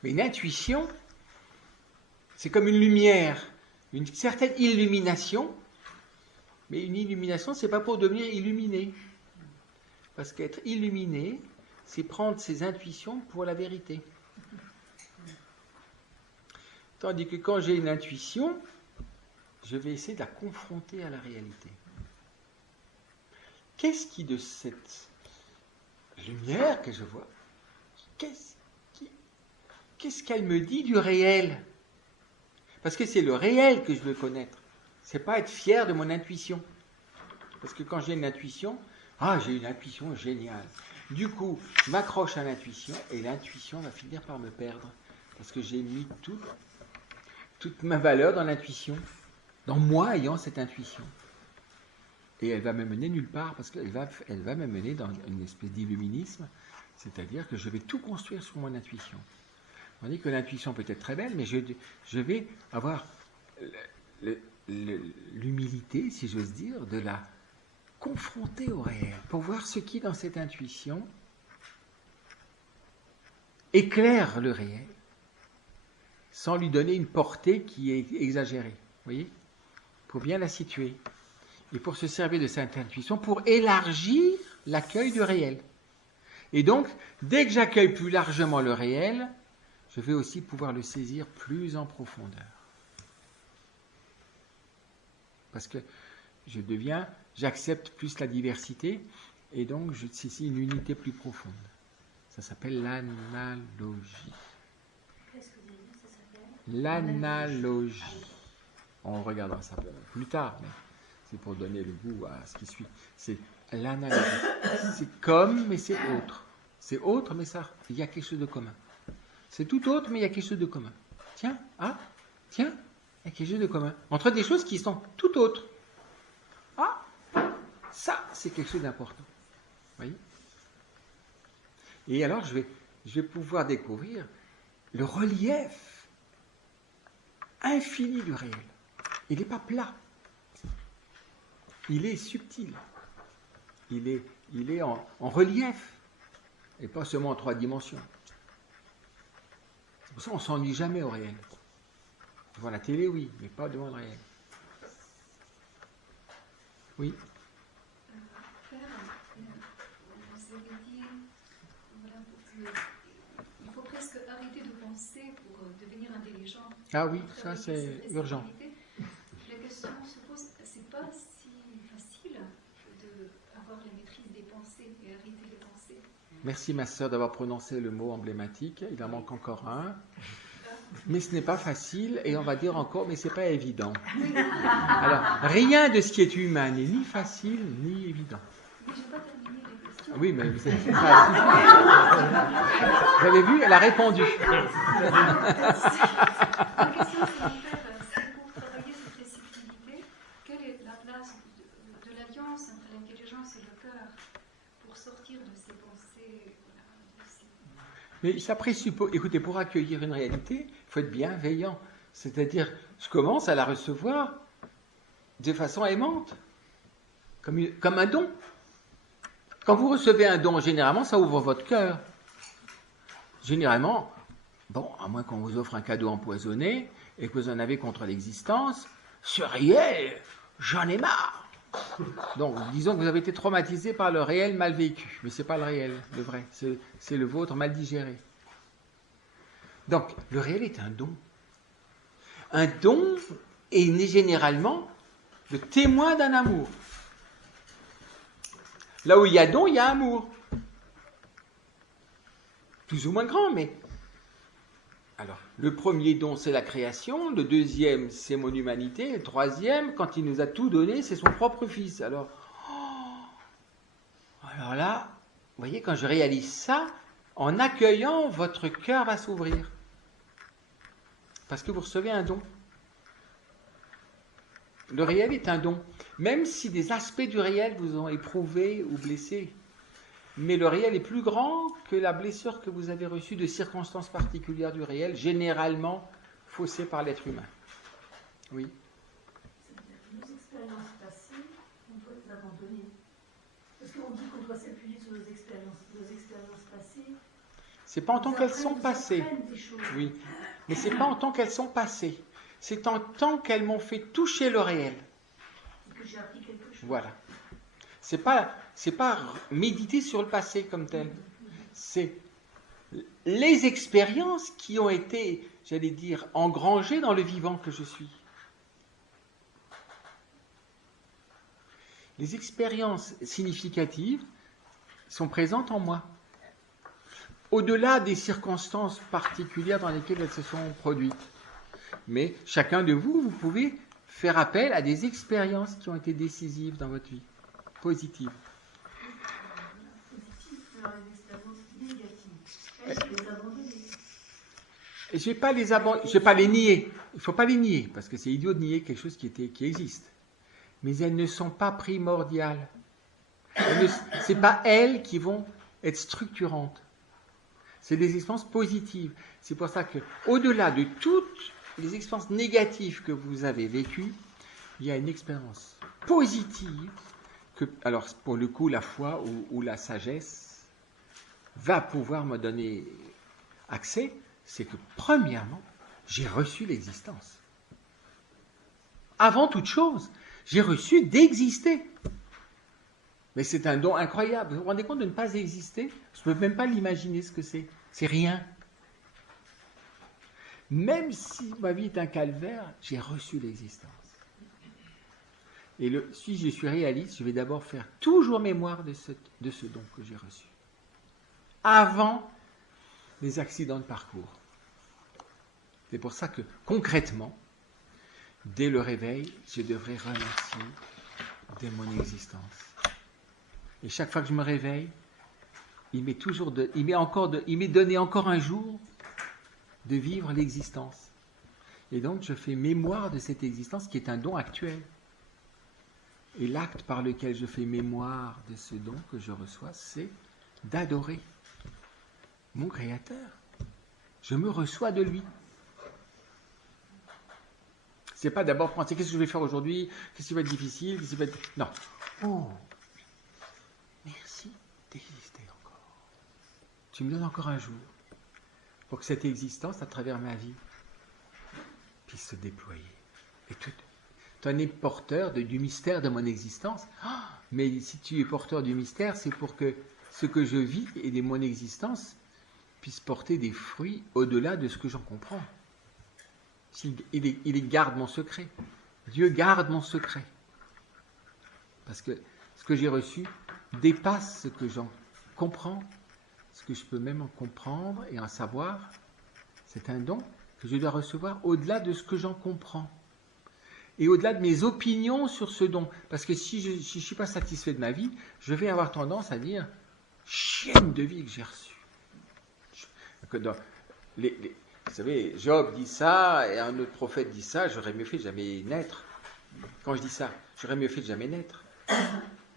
Mais une intuition, c'est comme une lumière, une certaine illumination. Mais une illumination, c'est pas pour devenir illuminé. Parce qu'être illuminé, c'est prendre ses intuitions pour la vérité. Tandis que quand j'ai une intuition, je vais essayer de la confronter à la réalité. Qu'est-ce qui, de cette lumière que je vois, qu'est-ce qu'elle me dit du réel? Parce que c'est le réel que je veux connaître. C'est pas être fier de mon intuition. Parce que quand j'ai une intuition, j'ai une intuition géniale. Du coup, je m'accroche à l'intuition et l'intuition va finir par me perdre. Parce que j'ai mis toute ma valeur dans l'intuition, dans moi ayant cette intuition. Et elle va me mener nulle part parce qu'elle va me mener dans une espèce d'illuminisme, c'est-à-dire que je vais tout construire sur mon intuition. Tandis que l'intuition peut être très belle, mais je vais avoir l'humilité, si j'ose dire, de la confronter au réel, pour voir ce qui, dans cette intuition, éclaire le réel, sans lui donner une portée qui est exagérée. Vous voyez ? Pour bien la situer. Et pour se servir de cette intuition, pour élargir l'accueil du réel. Et donc, dès que j'accueille plus largement le réel, je vais aussi pouvoir le saisir plus en profondeur. Parce que j'accepte plus la diversité, et donc je saisis une unité plus profonde. Ça s'appelle l'analogie. Qu'est-ce que vous avez dit, ça s'appelle ? L'analogie. On regardera ça plus tard, mais c'est pour donner le goût à ce qui suit. C'est l'analogie. C'est comme, mais c'est autre. C'est autre, mais il y a quelque chose de commun. C'est tout autre, mais il y a quelque chose de commun. Tiens, il y a quelque chose de commun. Entre des choses qui sont tout autres. Ça, c'est quelque chose d'important. Vous voyez ? Et alors, je vais pouvoir découvrir le relief infini du réel. Il n'est pas plat. Il est subtil. Il est en relief. Et pas seulement en 3 dimensions. C'est pour ça qu'on ne s'ennuie jamais au réel. Devant la télé, oui, mais pas devant le réel. Oui. Père, vous avez dit il faut presque arrêter de penser pour devenir intelligent. Ah oui, ça c'est urgent. La question se pose, c'est pas si facile d'avoir la maîtrise des pensées et arrêter de penser. Merci ma sœur d'avoir prononcé le mot emblématique. Il en manque encore un. Mais ce n'est pas facile, et on va dire encore, mais ce n'est pas évident. Alors, rien de ce qui est humain n'est ni facile, ni évident. Mais je n'ai pas terminé les questions. Oui, mais vous êtes... Vous avez vu, elle a répondu. La question, c'est mon père, c'est pour travailler cette réceptivité, quelle est la place de l'alliance entre l'intelligence et le cœur pour sortir de ces pensées, Mais ça présuppose... Écoutez, pour accueillir une réalité, il faut être bienveillant. C'est-à-dire, je commence à la recevoir de façon aimante, comme un don. Quand vous recevez un don, généralement, ça ouvre votre cœur. Généralement, à moins qu'on vous offre un cadeau empoisonné et que vous en avez contre l'existence, ce réel, j'en ai marre. Donc, disons que vous avez été traumatisé par le réel mal vécu. Mais ce n'est pas le réel, le vrai. C'est le vôtre mal digéré. Donc, le réel est un don. Un don est généralement le témoin d'un amour. Là où il y a don, il y a amour. Plus ou moins grand, mais... Alors, le premier don, c'est la création. Le deuxième, c'est mon humanité. Le troisième, quand il nous a tout donné, c'est son propre fils. Alors là, vous voyez, quand je réalise ça, en accueillant, votre cœur va s'ouvrir. Parce que vous recevez un don. Le réel est un don. Même si des aspects du réel vous ont éprouvé ou blessé. Mais le réel est plus grand que la blessure que vous avez reçue de circonstances particulières du réel, généralement faussées par l'être humain. Oui. C'est-à-dire que nos expériences passées, on doit les abandonner. Parce qu'on dit qu'on doit s'appuyer sur nos expériences passées. C'est pas en tant qu'elles sont passées. Des choses. Oui. Mais c'est pas en tant qu'elles sont passées. C'est en tant qu'elles m'ont fait toucher le réel. Et que j'ai appris quelque chose. Voilà. C'est pas méditer sur le passé comme tel. C'est les expériences qui ont été, j'allais dire, engrangées dans le vivant que je suis. Les expériences significatives sont présentes en moi. Au-delà des circonstances particulières dans lesquelles elles se sont produites. Mais chacun de vous, vous pouvez faire appel à des expériences qui ont été décisives dans votre vie, positives. Positif, alors les expériences négatives. Elles, je les abandonner. Et je ne vais pas les nier. Il ne faut pas les nier, parce que c'est idiot de nier quelque chose qui existe. Mais elles ne sont pas primordiales. Ce n'est pas elles qui vont être structurantes. C'est des expériences positives. C'est pour ça qu'au-delà de toutes les expériences négatives que vous avez vécues, il y a une expérience positive que, alors pour le coup, la foi ou la sagesse va pouvoir me donner accès. C'est que, premièrement, j'ai reçu l'existence. Avant toute chose, j'ai reçu d'exister. Mais c'est un don incroyable. Vous vous rendez compte de ne pas exister? Je ne peux même pas l'imaginer ce que c'est. C'est rien. Même si ma vie est un calvaire, j'ai reçu l'existence. Et si je suis réaliste, je vais d'abord faire toujours mémoire de ce don que j'ai reçu. Avant les accidents de parcours. C'est pour ça que, concrètement, dès le réveil, je devrais remercier de mon existence. Et chaque fois que je me réveille, il m'est donné encore un jour de vivre l'existence. Et donc, je fais mémoire de cette existence qui est un don actuel. Et l'acte par lequel je fais mémoire de ce don que je reçois, c'est d'adorer mon Créateur. Je me reçois de lui. C'est pas d'abord penser qu'est-ce que je vais faire aujourd'hui, qu'est-ce qui va être difficile, qu'est-ce qui va être... Non. Oh, merci d'exister encore. Tu me donnes encore un jour pour que cette existence, à travers ma vie, puisse se déployer. Et tu en es porteur du mystère de mon existence. Oh, mais si tu es porteur du mystère, c'est pour que ce que je vis et de mon existence puisse porter des fruits au-delà de ce que j'en comprends. Il garde mon secret. Dieu garde mon secret. Parce que ce que j'ai reçu dépasse ce que j'en comprends, ce que je peux même en comprendre et en savoir. C'est un don que je dois recevoir au-delà de ce que j'en comprends. Et au-delà de mes opinions sur ce don. Parce que si je ne suis pas satisfait de ma vie, je vais avoir tendance à dire « chienne de vie que j'ai reçue ». Vous savez, Job dit ça, et un autre prophète dit ça, j'aurais mieux fait de jamais naître. Quand je dis ça, j'aurais mieux fait de jamais naître.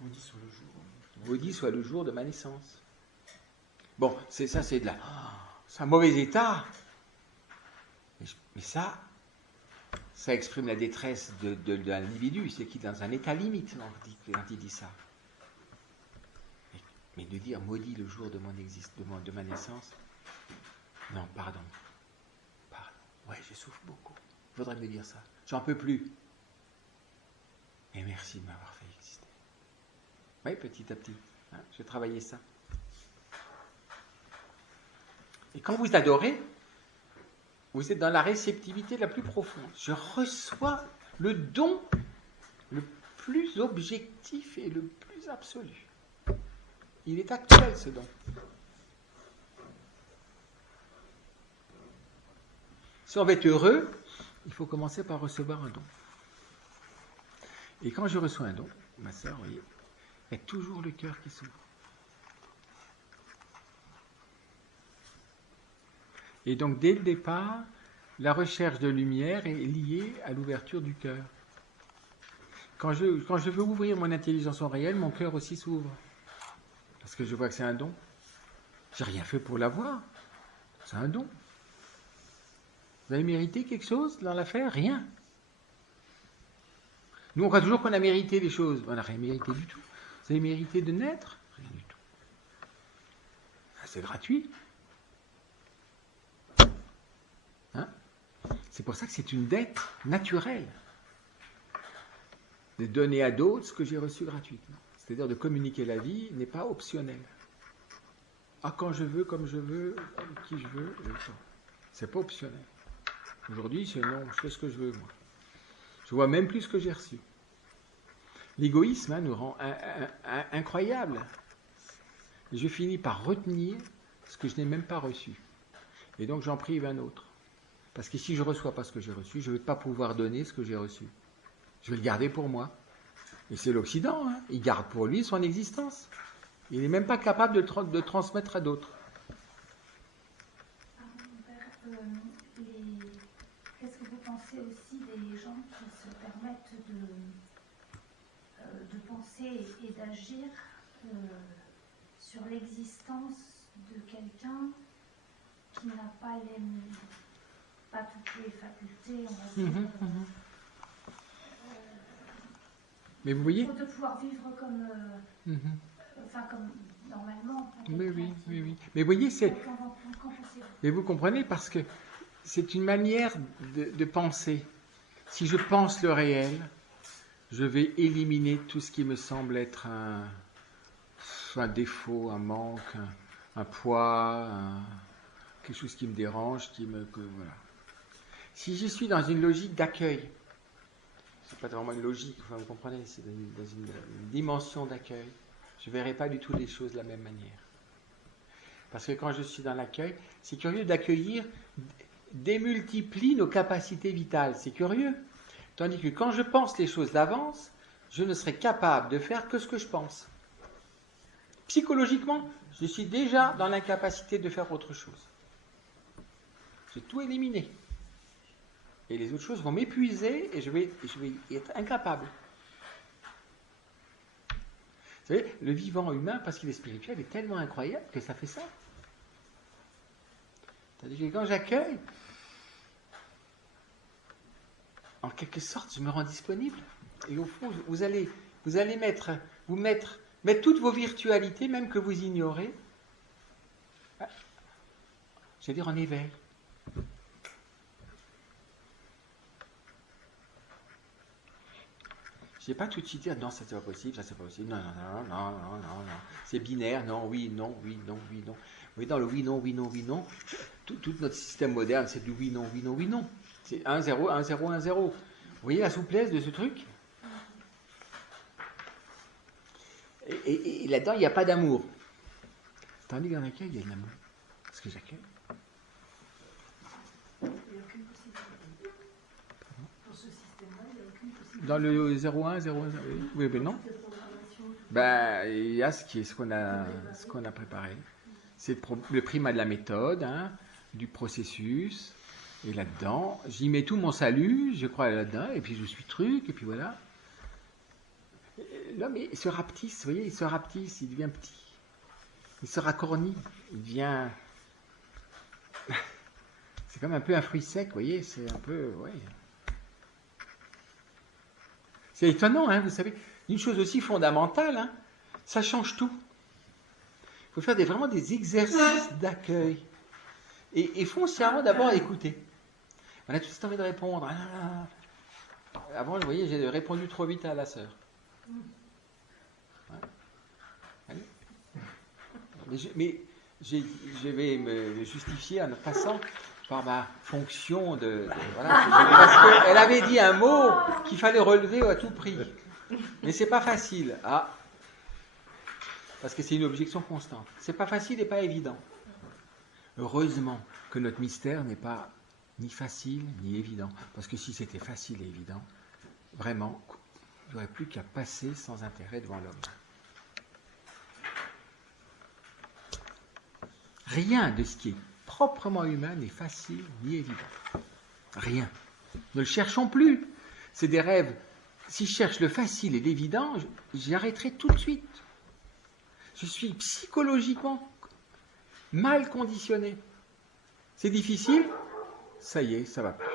Maudit soit le jour. Maudit soit le jour de ma naissance. Bon, c'est un mauvais état. Mais ça exprime la détresse de l'individu, c'est qu'il est dans un état limite quand il dit ça. Mais de dire maudit le jour de ma naissance, non, pardon. Ouais, je souffre beaucoup. Il faudrait me dire ça. J'en peux plus. Et merci de m'avoir fait exister. Oui, petit à petit. Hein, je vais travailler ça. Et quand vous adorez, vous êtes dans la réceptivité la plus profonde. Je reçois le don le plus objectif et le plus absolu. Il est actuel, ce don. Si on veut être heureux, il faut commencer par recevoir un don. Et quand je reçois un don, ma sœur, vous voyez, il y a toujours le cœur qui s'ouvre. Et donc, dès le départ, la recherche de lumière est liée à l'ouverture du cœur. Quand je veux ouvrir mon intelligence au réel, mon cœur aussi s'ouvre. Parce que je vois que c'est un don. J'ai rien fait pour l'avoir. C'est un don. Vous avez mérité quelque chose dans l'affaire? Rien. Nous, on croit toujours qu'on a mérité les choses. On n'a rien mérité du tout. Vous avez mérité de naître? Rien du tout. C'est gratuit. Hein? C'est pour ça que c'est une dette naturelle de donner à d'autres ce que j'ai reçu gratuitement. C'est-à-dire de communiquer la vie n'est pas optionnel. Ah, quand je veux, comme je veux, avec qui je veux, c'est pas optionnel. Aujourd'hui, c'est non, je fais ce que je veux, moi. Je vois même plus ce que j'ai reçu. L'égoïsme nous rend incroyable. Et je finis par retenir ce que je n'ai même pas reçu. Et donc, j'en prive un autre. Parce que si je ne reçois pas ce que j'ai reçu, je ne vais pas pouvoir donner ce que j'ai reçu. Je vais le garder pour moi. Et c'est l'Occident, hein. Il garde pour lui son existence. Il n'est même pas capable de transmettre à d'autres. Qu'est-ce que vous pensez aussi des gens qui se permettent de penser et d'agir sur l'existence de quelqu'un qui n'a pas toutes les facultés, on va dire, Mais vous voyez, de pouvoir vivre comme, comme normalement. oui. Mais vous voyez, mais vous comprenez, parce que c'est une manière de penser. Si je pense le réel, je vais éliminer tout ce qui me semble être un défaut, un manque, un poids, quelque chose qui me dérange, voilà. Si je suis dans une logique d'accueil, c'est pas vraiment une logique, enfin, vous comprenez, c'est dans une dimension d'accueil, je ne verrai pas du tout les choses de la même manière. Parce que quand je suis dans l'accueil, c'est curieux d'accueillir, démultiplie nos capacités vitales, c'est curieux. Tandis que quand je pense les choses d'avance, je ne serai capable de faire que ce que je pense. Psychologiquement, je suis déjà dans l'incapacité de faire autre chose. J'ai tout éliminé. Et les autres choses vont m'épuiser et je vais être incapable. Vous savez, le vivant humain, parce qu'il est spirituel, est tellement incroyable que ça fait ça. C'est-à-dire que quand j'accueille, en quelque sorte, je me rends disponible. Et au fond, vous allez mettre toutes vos virtualités, même que vous ignorez, j'allais dire en éveil. Je n'ai pas tout de suite dire non, ça c'est pas possible, ça c'est pas possible, non, c'est binaire, non, oui, non, oui, non, oui, non. Vous voyez, dans le oui, non, oui, non, oui, non, tout notre système moderne, c'est du oui, non, oui, non, oui, non. C'est 1, 0, 1, 0, 1, 0. Vous voyez la souplesse de ce truc? Et là-dedans, il n'y a pas d'amour. Tandis que dans l'accueil, il y a de l'amour. Parce que j'accueille. Il n'y a aucune possibilité. Dans ce système-là, il n'y a aucune possibilité. Dans le 0,1, 0,1, oui, mais non. Ben, il y a ce qu'on a préparé. C'est le primat de la méthode, hein, du processus. Et là-dedans, j'y mets tout mon salut, je crois là-dedans, et puis je suis truc, et puis voilà. L'homme il se rapetisse, vous voyez, il se rapetisse, il devient petit. Il se racornit, il devient... C'est comme un peu un fruit sec, vous voyez, c'est un peu... Ouais. C'est étonnant, hein, vous savez. Une chose aussi fondamentale, hein, ça change tout. Il faut faire vraiment des exercices d'accueil. Et foncièrement d'abord écouter. On a tout de suite envie de répondre. Avant, vous voyez, j'ai répondu trop vite à la sœur. Ouais. Mais je vais me justifier en passant par ma fonction de voilà, parce qu'elle avait dit un mot qu'il fallait relever à tout prix. Mais c'est pas facile. Parce que c'est une objection constante. C'est pas facile et pas évident. Heureusement que notre mystère n'est pas ni facile ni évident. Parce que si c'était facile et évident, vraiment, il n'y aurait plus qu'à passer sans intérêt devant l'homme. Rien de ce qui est proprement humain n'est facile ni évident. Rien. Ne le cherchons plus. C'est des rêves. Si je cherche le facile et l'évident, j'arrêterai tout de suite. Je suis psychologiquement mal conditionné. C'est difficile, ça y est, ça va plus.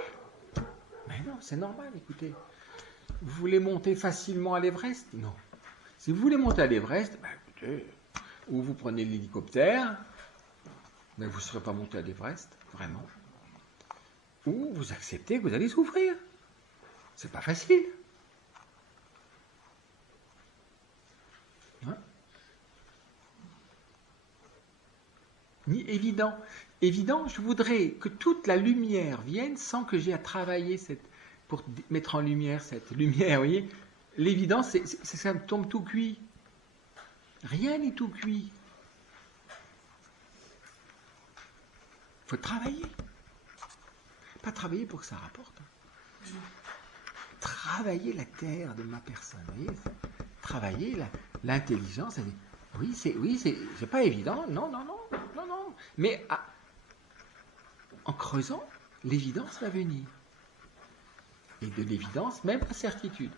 Mais non, c'est normal, écoutez. Vous voulez monter facilement à l'Everest? Non. Si vous voulez monter à l'Everest, écoutez, ou vous prenez l'hélicoptère, mais vous ne serez pas monté à l'Everest, vraiment. Ou vous acceptez que vous allez souffrir. C'est pas facile. Hein? Ni évident. Évident, je voudrais que toute la lumière vienne sans que j'ai à travailler pour mettre en lumière cette lumière, vous voyez. L'évident, ça me tombe tout cuit. Rien n'est tout cuit. Il faut travailler. Pas travailler pour que ça rapporte. Travailler la terre de ma personne. Vous voyez, travailler l'intelligence. Oui, c'est pas évident. Non. Mais en creusant, l'évidence va venir. Et de l'évidence, même la certitude.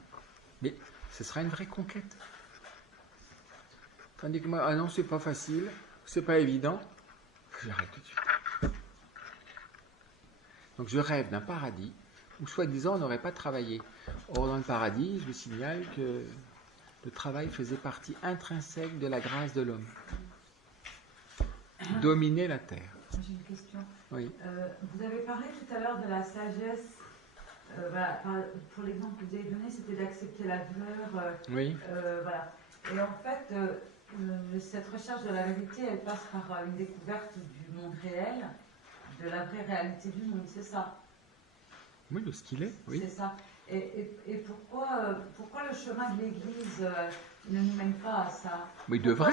Mais ce sera une vraie conquête. Tandis que moi, non, c'est pas facile, c'est pas évident, j'arrête tout de suite. Donc je rêve d'un paradis où, soi-disant, on n'aurait pas travaillé. Or, dans le paradis, je vous signale que le travail faisait partie intrinsèque de la grâce de l'homme. Dominer la terre. J'ai une question. Oui. Vous avez parlé tout à l'heure de la sagesse. Voilà, pour l'exemple que vous avez donné, c'était d'accepter la douleur. Oui. Voilà. Et en fait, cette recherche de la vérité, elle passe par une découverte du monde réel, de la vraie réalité du monde, c'est ça? Oui, de ce qu'il est, oui. C'est ça. Et pourquoi le chemin de l'Église ne nous mène pas à ça? Mais il devrait.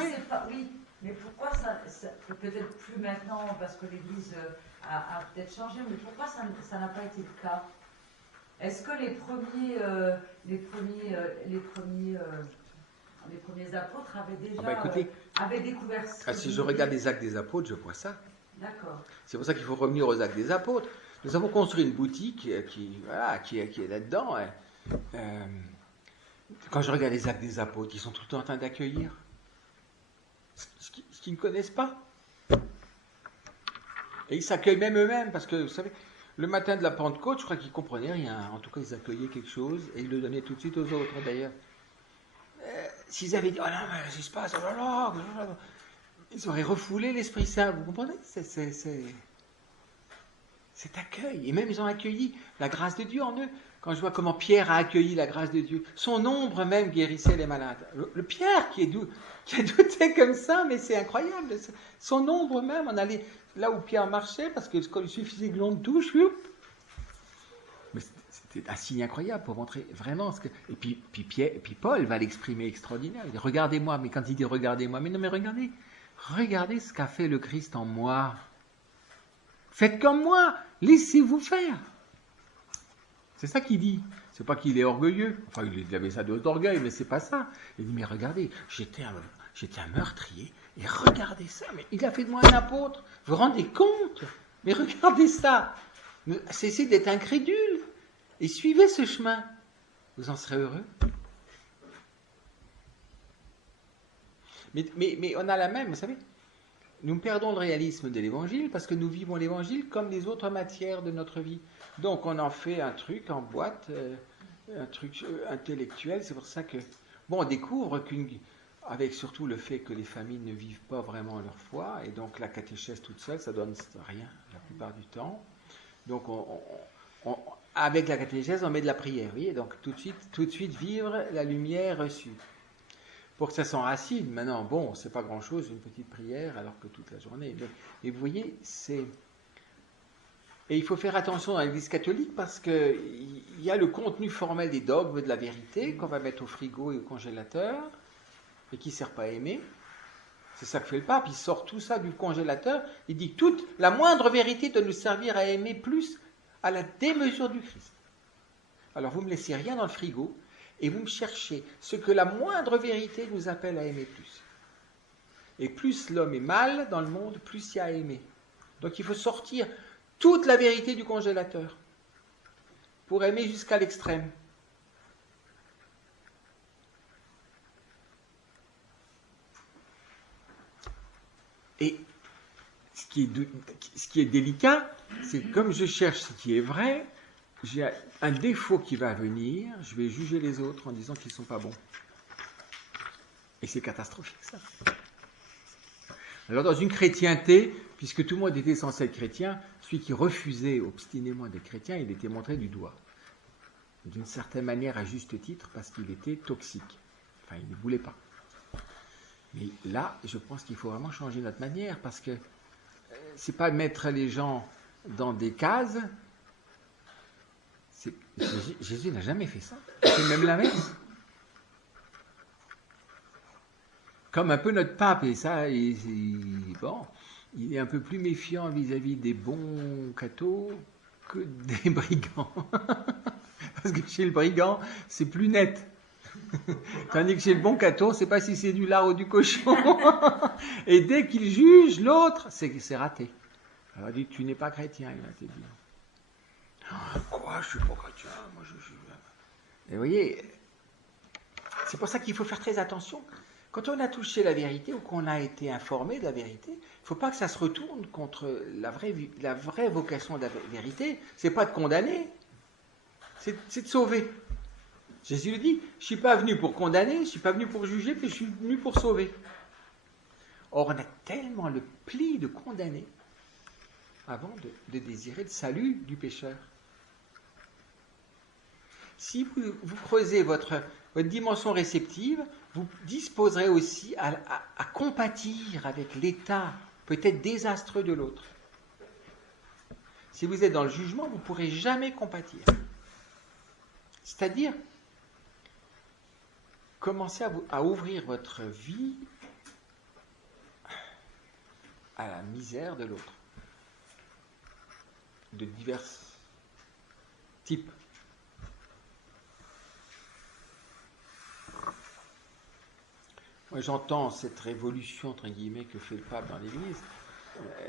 Oui, mais pourquoi ça peut-être plus maintenant, parce que l'Église a peut-être changé, mais pourquoi ça n'a pas été le cas? Est-ce que les premiers apôtres avaient déjà avaient découvert ça? Si je regarde les actes des apôtres, je vois ça. D'accord. C'est pour ça qu'il faut revenir aux actes des apôtres. Nous avons construit une boutique qui est là-dedans. Quand je regarde les actes des apôtres, ils sont tout le temps en train d'accueillir ce qu'ils ne connaissent pas. Et ils s'accueillent même eux-mêmes, parce que, vous savez, le matin de la Pentecôte, je crois qu'ils ne comprenaient rien. En tout cas, ils accueillaient quelque chose et ils le donnaient tout de suite aux autres, d'ailleurs. S'ils avaient dit, oh non, mais qu'est-ce qui se passe, oh là là, ils auraient refoulé l'Esprit Saint, vous comprenez? Cet accueil. Et même, ils ont accueilli la grâce de Dieu en eux. Quand je vois comment Pierre a accueilli la grâce de Dieu, son ombre même guérissait les malades. Le Pierre qui a douté comme ça, mais c'est incroyable. Son ombre même, on allait là où Pierre marchait, parce que quand il suffisait que l'on touche, mais c'était un signe incroyable pour montrer vraiment ce que... Et puis Paul va l'exprimer extraordinaire. Il dit, regardez-moi, mais quand il dit regardez-moi, mais non, mais regardez ce qu'a fait le Christ en moi. Faites comme moi, laissez-vous faire. C'est ça qu'il dit. C'est pas qu'il est orgueilleux. Enfin, il avait sa dose d'orgueil, mais c'est pas ça. Il dit, mais regardez, j'étais un meurtrier, et regardez ça. Mais il a fait de moi un apôtre. Vous vous rendez compte? Mais regardez ça. Cessez d'être incrédule et suivez ce chemin. Vous en serez heureux. Mais on a la même, vous savez. Nous perdons le réalisme de l'évangile parce que nous vivons l'évangile comme les autres matières de notre vie. Donc on en fait un truc en boîte, un truc intellectuel. C'est pour ça que, on découvre avec surtout le fait que les familles ne vivent pas vraiment leur foi, et donc la catéchèse toute seule, ça donne rien la plupart du temps. Donc avec la catéchèse, on met de la prière, vous voyez, donc tout de suite vivre la lumière reçue. Pour que ça s'enracine, maintenant, c'est pas grand-chose, une petite prière, alors que toute la journée. Mais vous voyez, c'est... Et il faut faire attention dans l'Église catholique, parce qu'il y a le contenu formel des dogmes de la vérité, qu'on va mettre au frigo et au congélateur, et qui ne sert pas à aimer. C'est ça que fait le pape, il sort tout ça du congélateur, il dit toute la moindre vérité doit nous servir à aimer plus à la démesure du Christ. Alors vous ne me laissez rien dans le frigo, et vous me cherchez ce que la moindre vérité nous appelle à aimer plus. Et plus l'homme est mal dans le monde, plus il y a à aimer. Donc il faut sortir toute la vérité du congélateur pour aimer jusqu'à l'extrême. Et ce qui est délicat, c'est que comme je cherche ce qui est vrai, j'ai un défaut qui va venir, je vais juger les autres en disant qu'ils ne sont pas bons. Et c'est catastrophique, ça. Alors, dans une chrétienté, puisque tout le monde était censé être chrétien, celui qui refusait obstinément d'être chrétien, il était montré du doigt. D'une certaine manière, à juste titre, parce qu'il était toxique. Enfin, il ne voulait pas. Mais là, je pense qu'il faut vraiment changer notre manière, parce que c'est pas mettre les gens dans des cases. Jésus n'a jamais fait ça. C'est même la messe. Comme un peu notre pape, et ça, il est un peu plus méfiant vis-à-vis des bons cathos que des brigands. Parce que chez le brigand, c'est plus net. Tandis que chez le bon cateau, on ne sait pas si c'est du lard ou du cochon. Et dès qu'il juge l'autre, c'est raté. Alors il dit, tu n'es pas chrétien, il va te dire. Quoi, je suis pas chrétien, moi je suis... Et vous voyez, c'est pour ça qu'il faut faire très attention. Quand on a touché la vérité ou qu'on a été informé de la vérité, il ne faut pas que ça se retourne contre la vraie vocation de la vérité. Ce n'est pas de condamner, c'est de sauver. Jésus le dit, je ne suis pas venu pour condamner, je ne suis pas venu pour juger, mais je suis venu pour sauver. Or, on a tellement le pli de condamner avant de désirer le salut du pécheur. Si vous creusez votre dimension réceptive, vous disposerez aussi à compatir avec l'état peut-être désastreux de l'autre. Si vous êtes dans le jugement, vous ne pourrez jamais compatir. C'est-à-dire, commencez à ouvrir votre vie à la misère de l'autre, de divers types. Moi, j'entends cette révolution, entre guillemets, que fait le pape dans l'Église.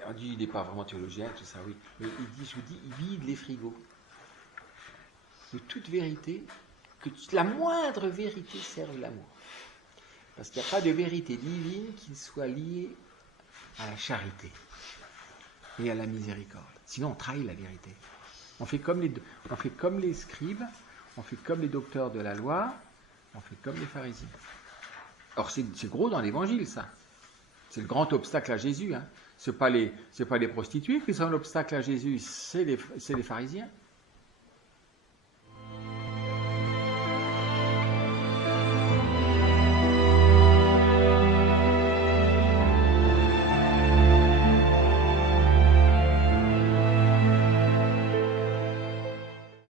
On dit, il n'est pas vraiment théologien, tout ça, oui. Mais il vide les frigos de toute vérité, que la moindre vérité serve l'amour. Parce qu'il n'y a pas de vérité divine qui soit liée à la charité et à la miséricorde. Sinon, on trahit la vérité. On fait comme les scribes, on fait comme les docteurs de la loi, on fait comme les pharisiens. Or, c'est gros dans l'évangile, ça. C'est le grand obstacle à Jésus. Hein. Ce n'est pas les prostituées qui sont l'obstacle à Jésus, c'est les pharisiens.